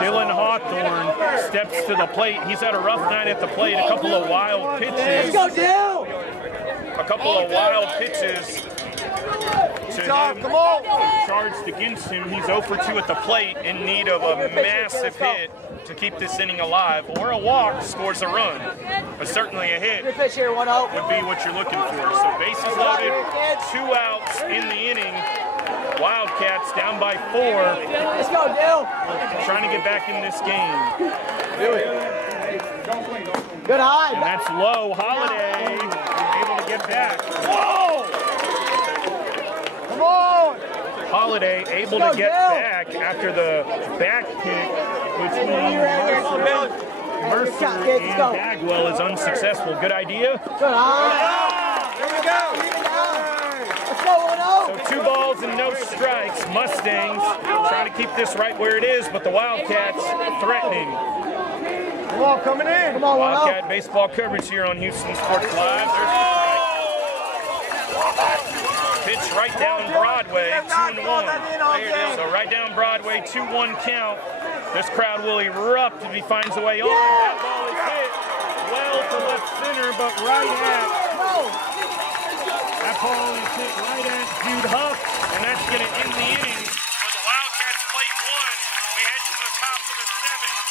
Dylan Hawthorne steps to the plate. He's had a rough night at the plate. A couple of wild pitches. Let's go, Dylan! A couple of wild pitches to him charged against him. He's 0 for 2 at the plate, in need of a massive hit to keep this inning alive, or a walk scores a run. But certainly a hit would be what you're looking for. So bases loaded, 2 outs in the inning. Wildcats down by 4. Let's go, Dill. Trying to get back in this game. Good high. And that's low. Holiday able to get back. Whoa! Come on! Holiday able to get back after the back kick between Mercer and Bagwell is unsuccessful. Good idea. Good high. Here we go! Let's go, 1-0. So 2 balls and no strikes. Mustangs trying to keep this right where it is, but the Wildcats threatening. Come on, coming in! Come on, 1-0. Wildcat baseball coverage here on Houston Sports Live. There's the strike. Pitch right down Broadway, 2-1. So right down Broadway, 2-1 count. This crowd will erupt if he finds a way on. That ball is hit well to left center, but right at. That ball is hit right at Jude Huff, and that's going to end the inning. So the Wildcats plate 1. We head to the top of the 7th.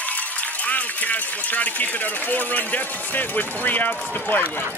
Wildcats will try to keep it at a 4-run deficit with 3 outs to play with.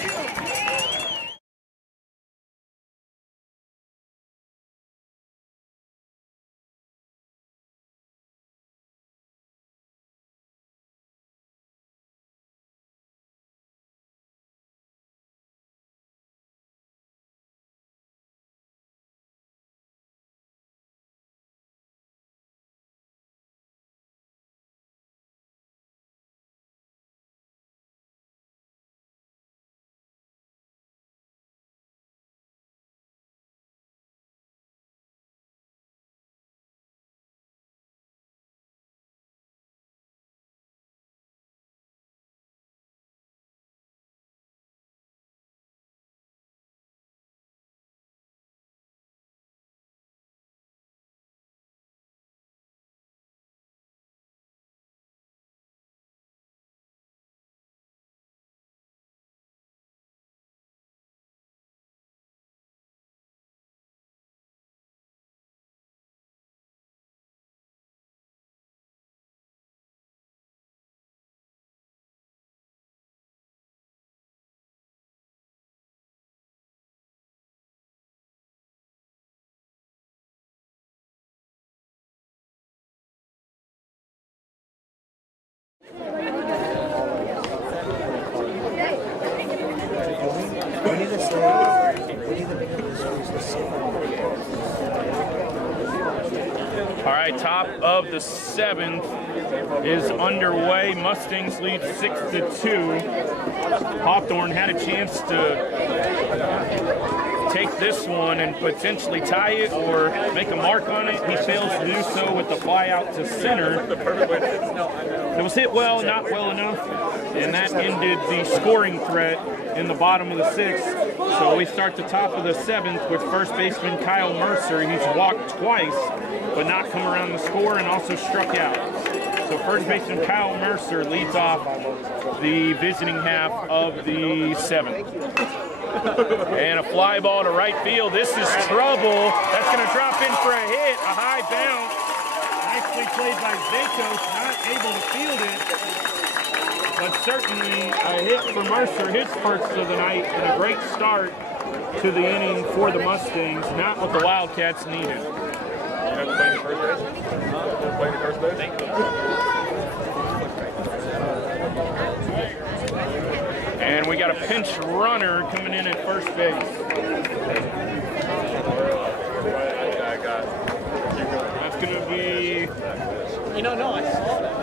All right, top of the 7th is underway. Mustangs lead 6-2. Hawthorne had a chance to take this one and potentially tie it or make a mark on it. He fails to do so with the fly out to center. It was hit well, not well enough, and that ended the scoring threat in the bottom of the 6th. So we start the top of the 7th with first baseman Kyle Mercer. He's walked twice, but not come around the score and also struck out. So first baseman Kyle Mercer leads off the visiting half of the 7th. And a fly ball to right field. This is trouble. That's going to drop in for a hit, a high bounce. Nicely played by Zakos, not able to field it. But certainly a hit for Mercer, his first of the night, and a great start to the inning for the Mustangs. Not what the Wildcats needed. And we got a pinch runner coming in at first base. That's going to be... No, I saw that.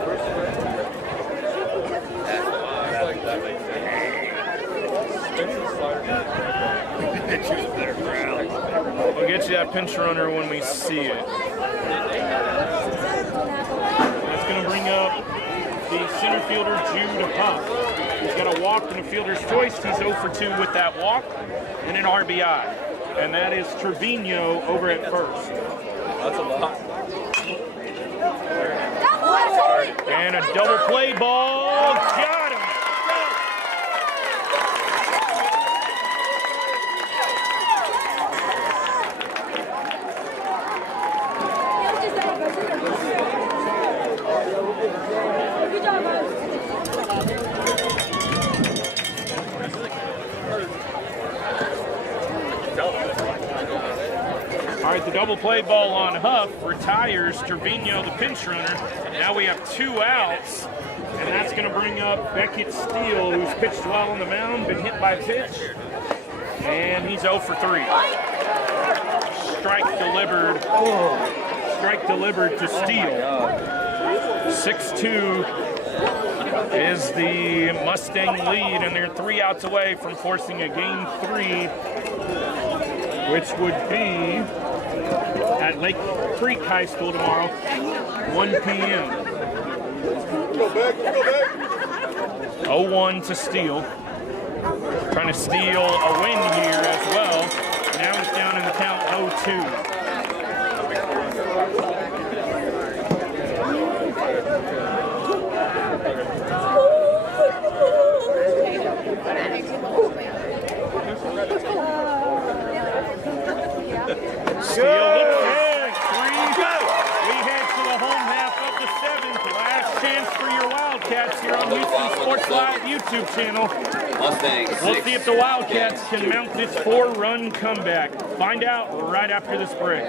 We'll get you that pinch runner when we see it. That's going to bring up the center fielder, Jude Huff. He's got a walk and a fielder's choice. He's 0 for 2 with that walk and an RBI. And that is Trevino over at first. That's a lot. And a double play ball. Got him. Good job, guys. All right, the double play ball on Huff retires Trevino, the pinch runner. Now we have 2 outs, and that's going to bring up Beckett Steele, who's pitched well on the mound, been hit by a pitch, and he's 0 for 3. Strike delivered to Steele. 6-2 is the Mustang lead, and they're 3 outs away from forcing a game 3, which would be at Lake Creek High School tomorrow, 1 p.m. 0-1 to Steele. Trying to steal a win here as well. Now it's down in the count 0-2. Steele looks good. 3-2. We head to the home half of the 7th. Last chance for your Wildcats here on Houston Sports Live YouTube channel. Mustangs. We'll see if the Wildcats can mount this 4-run comeback. Find out right after this break.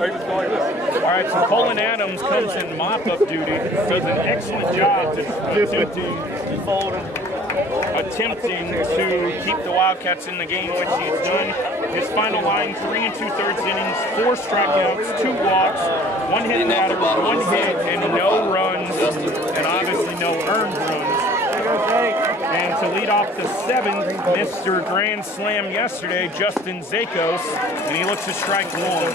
I just go like this. right, so Colin Adams comes in mop-up duty, does an excellent job attempting to keep the Wildcats in the game, which he's done. His final line, 3 2/3 innings, 4 strikeouts, 2 walks, 1 hit batter, 1 hit, and no runs, and obviously no earned runs. And to lead off the 7th, Mr. Grand Slam yesterday, Justin Zakos, and he looks to strike 1.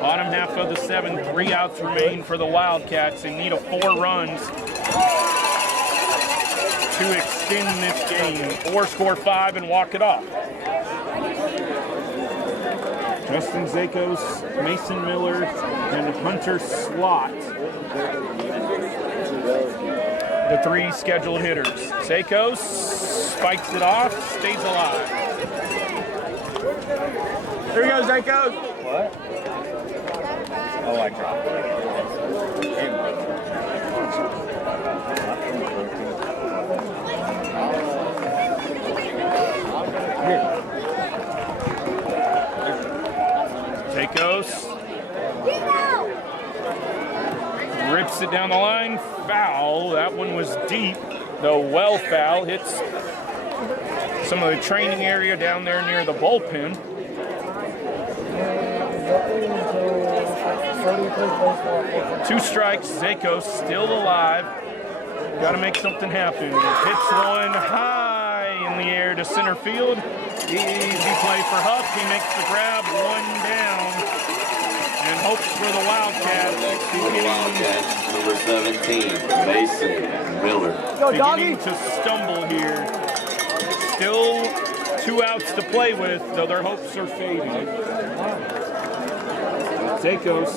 Bottom half of the 7th, 3 outs remain for the Wildcats. They need 4 runs to extend this game, or score 5 and walk it off. Justin Zakos, Mason Miller, and Hunter Slot, the 3 scheduled hitters. Zakos spikes it off, stays alive. Here we go, Zakos. What? Oh, I dropped it. Zakos rips it down the line, foul. That one was deep, though well foul. Hits some of the training area down there near the bullpen. 2 strikes, Zakos still alive. Got to make something happen. Hits one high in the air to center field. Easy play for Huff. He makes the grab, 1 down, and hopes for the Wildcats. Number 17, Mason Miller. Beginning to stumble here. Still 2 outs to play with, though their hopes are fading. Zakos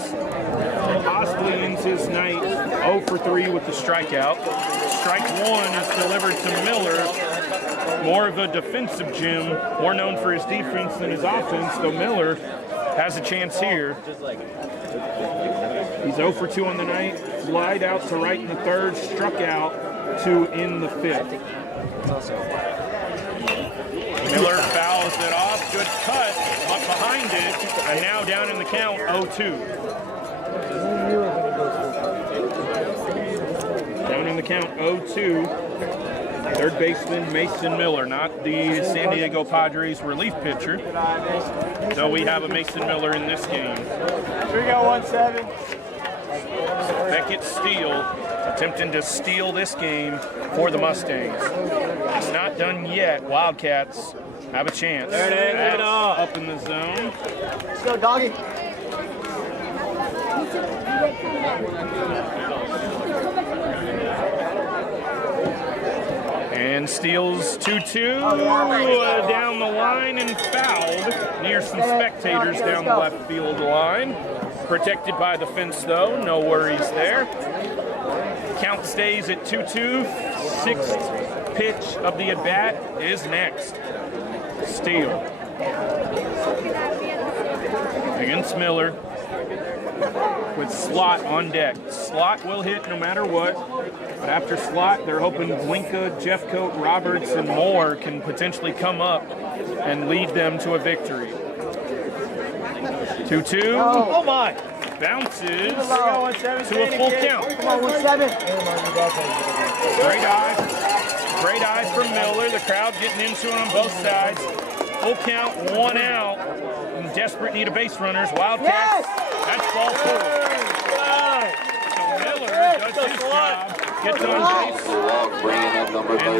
possibly ends his night 0 for 3 with the strikeout. Strike 1 is delivered to Miller. More of a defensive gym, more known for his defense than his offense, though Miller has a chance here. He's 0 for 2 on the night, flied out to right in the 3rd, struck out to in the 5th. Miller fouls it off, good cut, up behind it, and now down in the count, 0-2. Down in the count, 0-2. 3rd baseman Mason Miller, not the San Diego Padres relief pitcher. So we have a Mason Miller in this game. Here we go, 1-7. Beckett Steele attempting to steal this game for the Mustangs. It's not done yet. Wildcats have a chance. There it is. That's up in the zone. Let's go, doggy. And steals 2-2 down the line and fouled near some spectators down the left field line. Protected by the fence though, no worries there. Count stays at 2-2. 6th pitch of the at-bat is next. Steele against Miller with Slot on deck. Slot will hit no matter what, but after Slot, they're hoping Blinka, Jeffcoat, Roberts, and Moore can potentially come up and lead them to a victory. 2-2. Oh my! Bounces to a full count. Come on, 1-7. Great eye from Miller. The crowd getting into it on both sides. Full count, 1 out. In desperate need of base runners. Wildcats. That's ball 4. So Miller does his job. Gets on base. And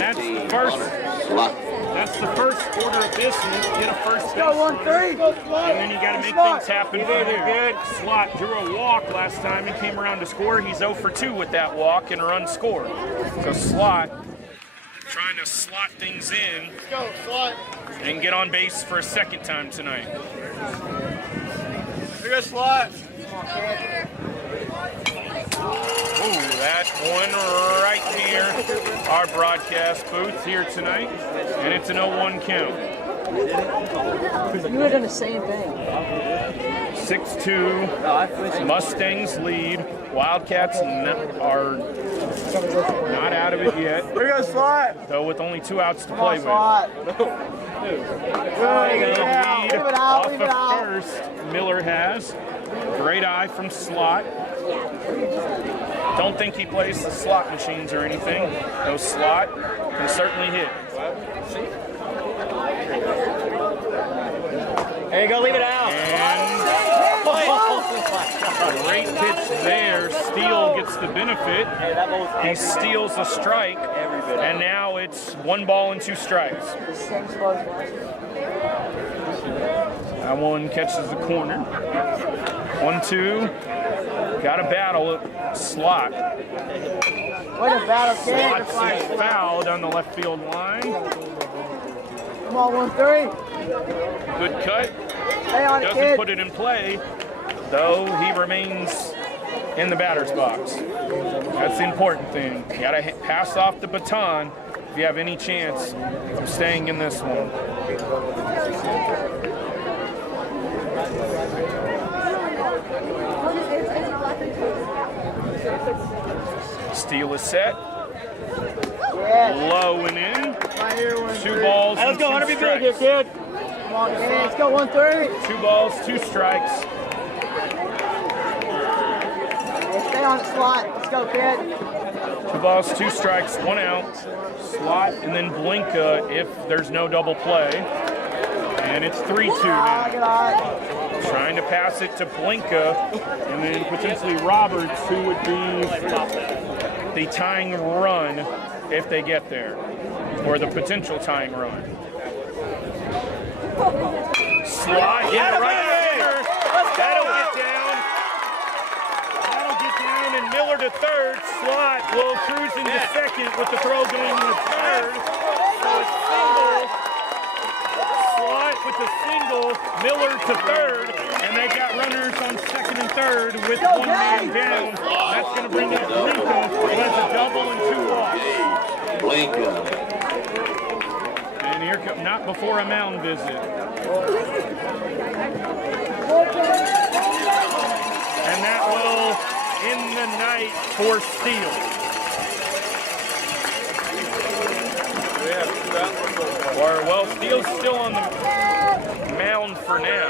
that's the first order of business. Get a first base. And then you got to make things happen from there. Slot drew a walk last time and came around to score. He's 0 for 2 with that walk and a run scored. So Slot trying to slot things in and get on base for a 2nd time tonight. Here goes Slot. Ooh, that one right near our broadcast booth here tonight, and it's an 0-1 count. You would have done the same thing. 6-2, Mustangs lead. Wildcats are Not out of it yet. We're gonna slot. Though with only 2 outs to play with. Slot. Lead Leave it out, off leave of it out. first. Miller has. Great eye from slot. Don't think he plays the slot machines or anything. No slot can certainly hit. There you go, leave it out. And great pitch there. Steele gets the benefit. He steals a strike, and now it's 1 ball and 2 strikes. That one catches the corner. 1-2. Got a battle at slot. What a battle, kid. Slot's foul down the left field line. Come on, 1-3. Good cut. Stay on it, Doesn't kid. put it in play, though he remains in the batter's box. That's the important thing. You gotta pass off the baton if you have any chance of staying in this one. Steele is set. Low and in. 2 balls Hey, and let's go, 2 100 be big here, strikes. kid. Come on, man. Let's go, 1-3. 2 balls, 2 strikes. Stay on the slot. Let's go, kid. 2 balls, 2 strikes, 1 out. Slot and then Blinka if there's no double play. And it's 3-2 now. Get on. Trying to pass it to Blinka and then potentially Roberts, who would be the tying run if they get there, or the potential tying run. Slot, yeah, right there. That'll get down. That'll get down, and Miller to third. Slot will cruise into second with the throw going to third. So it's single. Slot with a single, Miller to third, and they've got runners on second and third with 1 man down. That's going to bring up Blinka, who has a double and 2 walks. Blinka. And here comes, not before a mound visit. And that will end the night for Steele. Well, Steele's still on the mound for now.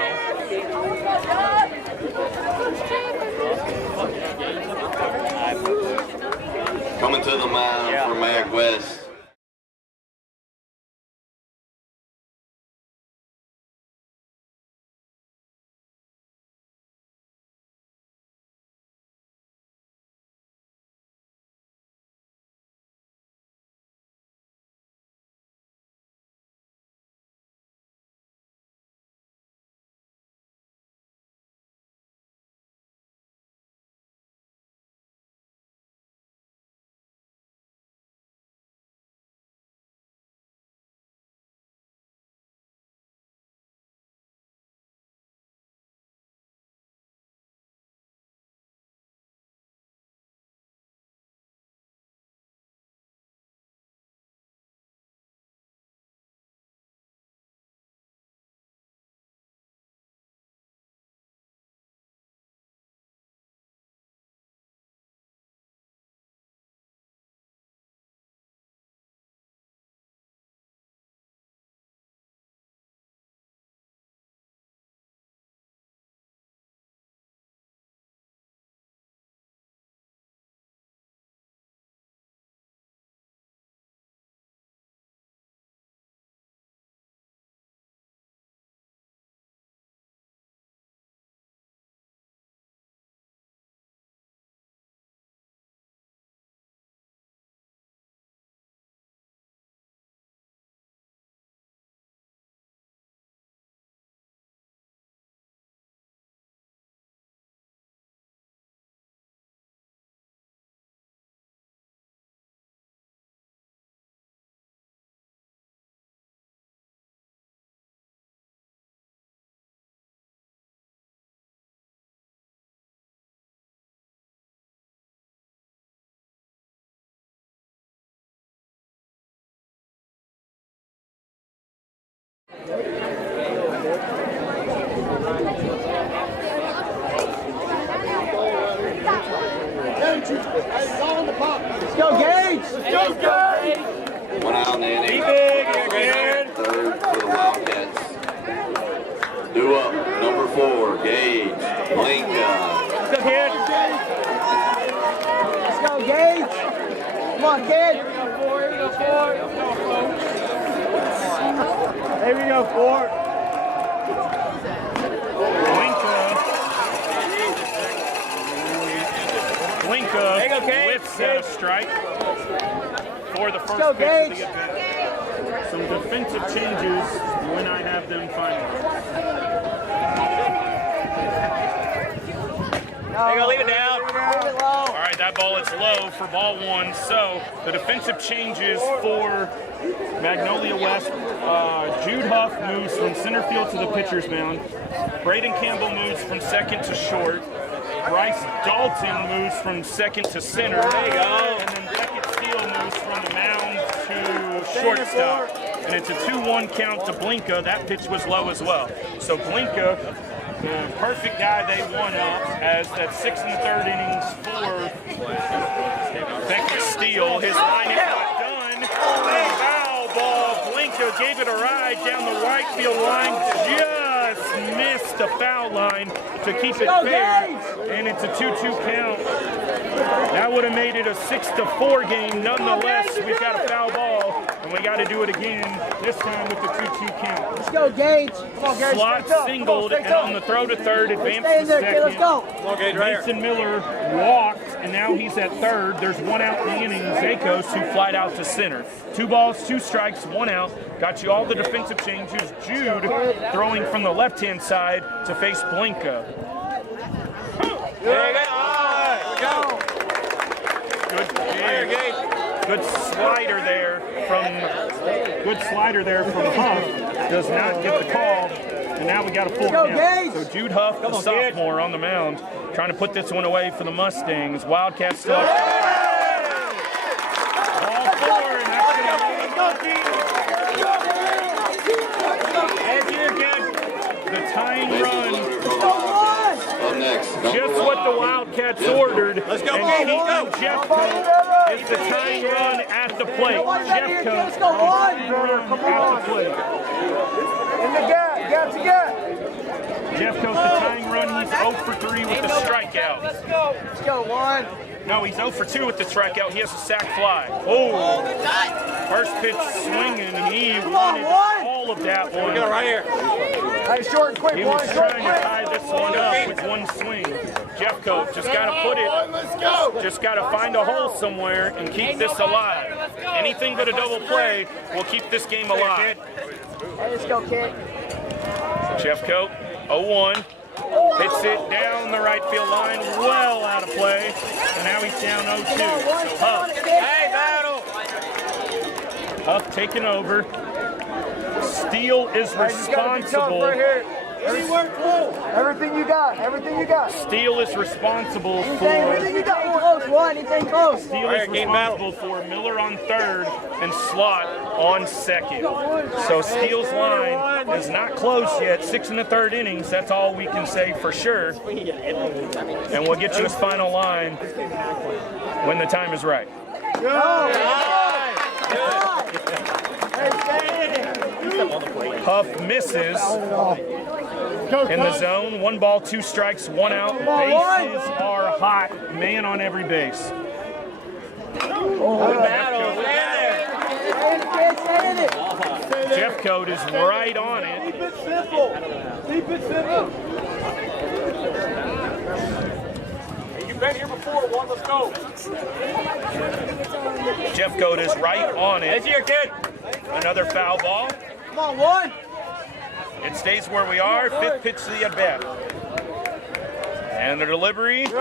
Coming to the mound for Mag West. Let's go, on, kid. Here we go, 4. Blinka whips at a strike for the first pitch of the event. Some defensive changes when I have them finally. Leave it down. All right, that ball is low for ball 1. So the defensive changes for Magnolia West. Jude Huff moves from center field to the pitcher's mound. Braden Campbell moves from second to short. Bryce Dalton moves from second to center. There you go. And then Beckett Steele moves from the mound to shortstop. And it's a 2-1 count to Blinka. That pitch was low as well. So Blinka, the perfect guy they won up as that 6 1/3 innings for Beckett Steele. His line is not done. Foul ball. Blinka gave it a ride down the right field line. Just missed the foul line to keep it fair. And it's a 2-2 count. That would have made it a 6-4 game. Nonetheless, we've got a foul ball, and we got to do it again, this time with the 2-2 count. Let's go, Gage. Slot singled, and on the throw to third, advanced to second. Let's go. Mason Miller walked, and now he's at third. There's 1 out in the inning. Zakos, who flied out to center. 2 balls, 2 strikes, 1 out. Got you all the defensive changes. Jude throwing from the left-hand side to face Blinka. Good slider there from Huff. Does not get the call. And now we got a full count. So Jude Huff, the sophomore on the mound, trying to put this one away for the Mustangs. Wildcats still. Ball 4, and that's the tying run. Just what the Wildcats ordered. Let's go, and Keaton Jeffcoat is the tying run at the plate. Jeffcoat is the tying run at the plate. In the gap to gap. Jeffcoat, the tying run, he's 0 for 3 with the strikeout. Let's go, 1. No, he's 0 for 2 with the strikeout. He has a sac fly. Oh, first pitch swinging. He wanted all of that one. Right here. Hey, short and quick. He was trying to tie this one up with 1 swing. Jeffcoat just got to put it. Just got to find a hole somewhere and keep this alive. Anything but a double play will keep this game alive. Hey, let's go, kid. Jeffcoat, 0-1. Hits it down the right field line, well out of play. And now he's down 0-2. Huff. Hey, battle. Huff taking over. Steele is responsible. Everything you got. Steele is responsible for. Anything close. Steele is responsible for Miller on third and Slot on second. So Steele's line is not close yet. 6 1/3 innings. That's all we can say for sure. And we'll get you his final line when the time is right. Huff misses in the zone. 1 ball, 2 strikes, 1 out. Bases are hot. Man on every base. Jeffcoat is right on it. Keep it simple. You've been here before. Let's go. Jeffcoat is right on it. It's here, kid. Another foul ball. Come on, 1. It stays where we are. 5th pitch to the at-bat. And the delivery. 2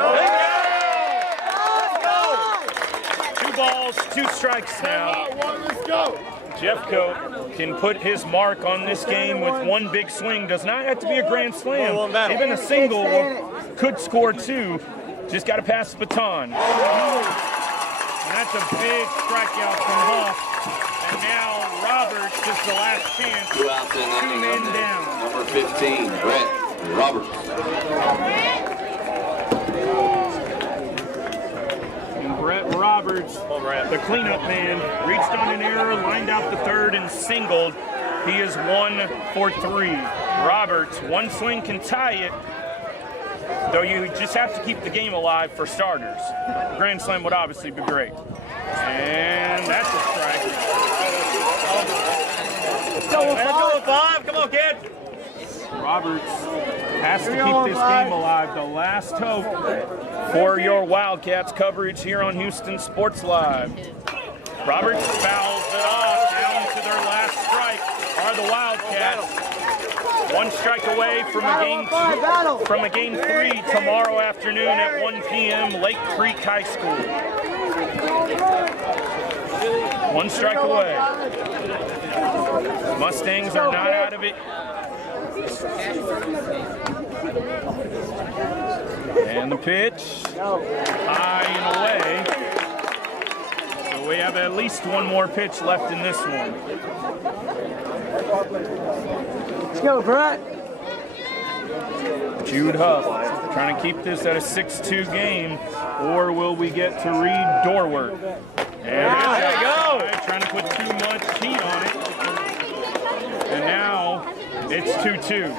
balls, 2 strikes now. Let's go. Jeffcoat can put his mark on this game with 1 big swing. Does not have to be a grand slam. Even a single could score 2. Just got to pass the baton. And that's a big strikeout from Huff. And now Roberts is the last chance. 2 outs in that 2 men down. Number 15, Brett Roberts. And Brett Roberts, the cleanup man, reached on an error, lined out the third, and singled. He is 1 for 3. Roberts, 1 swing can tie it, though you just have to keep the game alive for starters. Grand slam would obviously be great. And that's a strike. Let's go with 5. Come on, kid. Roberts has to keep this game alive. The last hope for your Wildcats coverage here on Houston Sports Live. Roberts fouls it off. Down to their last strike are the Wildcats. 1 strike away from a game 3 tomorrow afternoon at 1 p.m. Lake Creek High School. 1 strike away. Mustangs are not out of it. And the pitch, high and away. So we have at least 1 more pitch left in this one. Let's go, Brett. Jude Huff trying to keep this at a 6-2 game, or will we get to Reed Dorwart? And there you go. Trying to put too much heat on it. And now it's 2-2.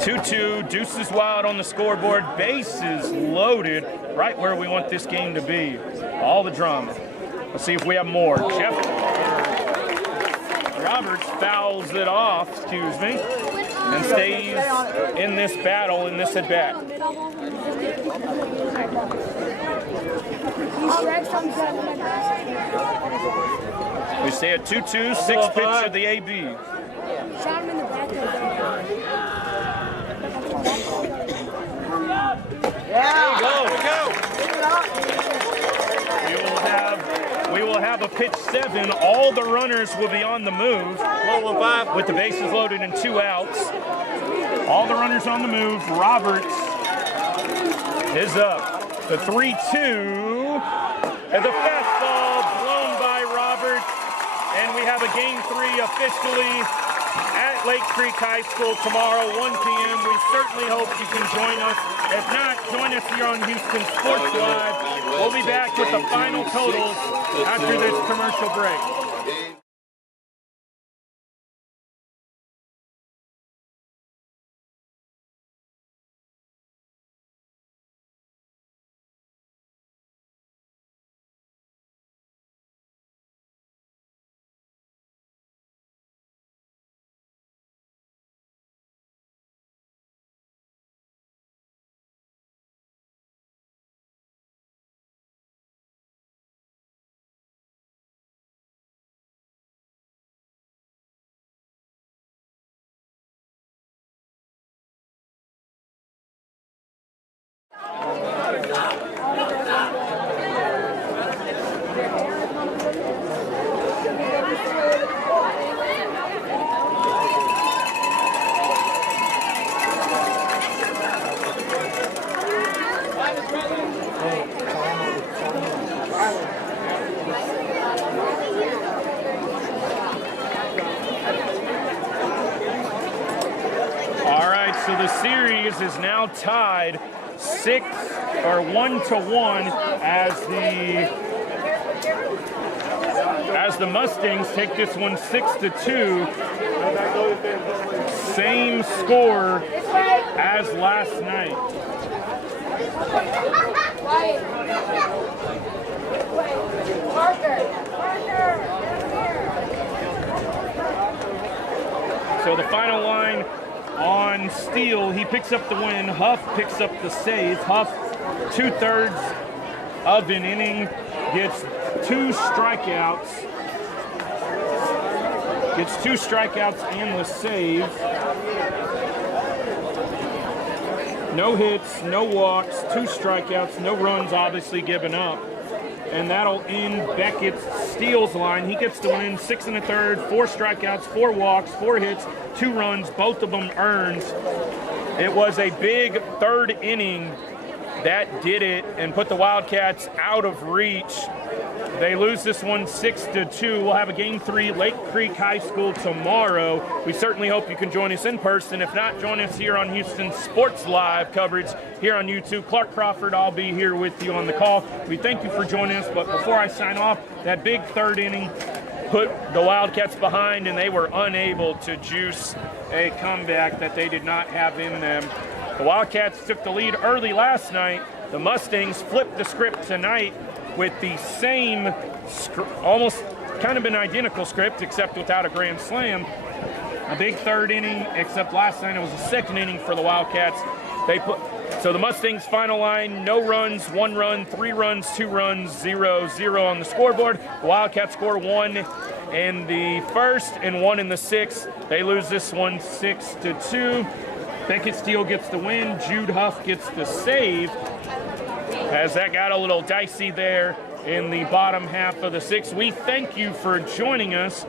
2-2, Deuces Wild on the scoreboard, bases loaded, right where we want this game to be. All the drama. Let's see if we have more. Jeff Roberts fouls it off, and stays in this battle, in this at-bat. We stay at 2-2, 6th pitch of the AB. Shot him in the back of We will have a pitch 7. All the runners will be on the move with the bases loaded and 2 outs. All the runners on the move. Roberts is up. The 3-2 and the fastball blown by Roberts. And we have a game 3 officially at Lake Creek High School tomorrow, 1 p.m. We certainly hope you can join us. If not, join us here on Houston Sports Live. We'll be back with the final totals after this commercial break. So the series is now tied 1-1 as the Mustangs take this one 6-2. Same score as last night. So the final line on Steele, he picks up the win. Huff picks up the save. Huff, 2/3 of an inning, gets 2 strikeouts. Gets 2 strikeouts and the save. No hits, no walks, 2 strikeouts, no runs obviously given up. And that'll end Beckett's Steele's line. He gets the win, 6 1/3, 4 strikeouts, 4 walks, 4 hits, 2 runs, both of them earned. It was a big 3rd inning that did it and put the Wildcats out of reach. They lose this one 6-2. We'll have a game 3, Lake Creek High School tomorrow. We certainly hope you can join us in person. If not, join us here on Houston Sports Live coverage here on YouTube. Clark Crawford, I'll be here with you on the call. We thank you for joining us, but before I sign off, that big 3rd inning put the Wildcats behind, and they were unable to juice a comeback that they did not have in them. The Wildcats took the lead early last night. The Mustangs flipped the script tonight with the same, almost kind of an identical script, except without a grand slam. A big third inning, except last night it was a second inning for the Wildcats. So the Mustangs final line, no runs, 1 run, 3 runs, 2 runs, 0-0 on the scoreboard. The Wildcats score 1 in the first and 1 in the sixth. They lose this one 6-2. Beckett Steele gets the win. Jude Huff gets the save. As that got a little dicey there in the bottom half of the sixth. We thank you for joining us.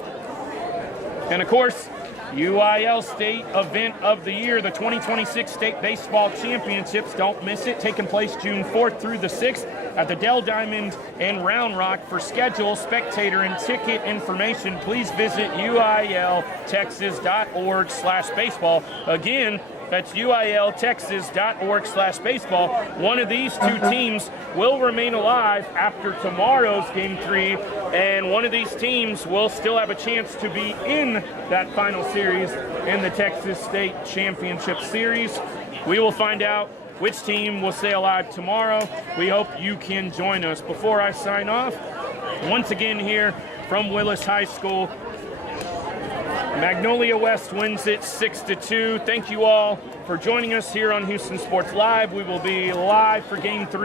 And of course, UIL State Event of the Year, the 2026 State Baseball Championships. Don't miss it. Taking place June 4th through the 6th at the Dell Diamond in Round Rock. For schedule, spectator, and ticket information, please visit uiltexas.org/baseball. Again, that's uiltexas.org/baseball. One of these two teams will remain alive after tomorrow's Game 3, and one of these teams will still have a chance to be in that final series in the Texas State Championship Series. We will find out which team will stay alive tomorrow. We hope you can join us. Before I sign off, once again here from Willis High School, Magnolia West wins it 6-2. Thank you all for joining us here on Houston Sports Live. We will be live for Game 3.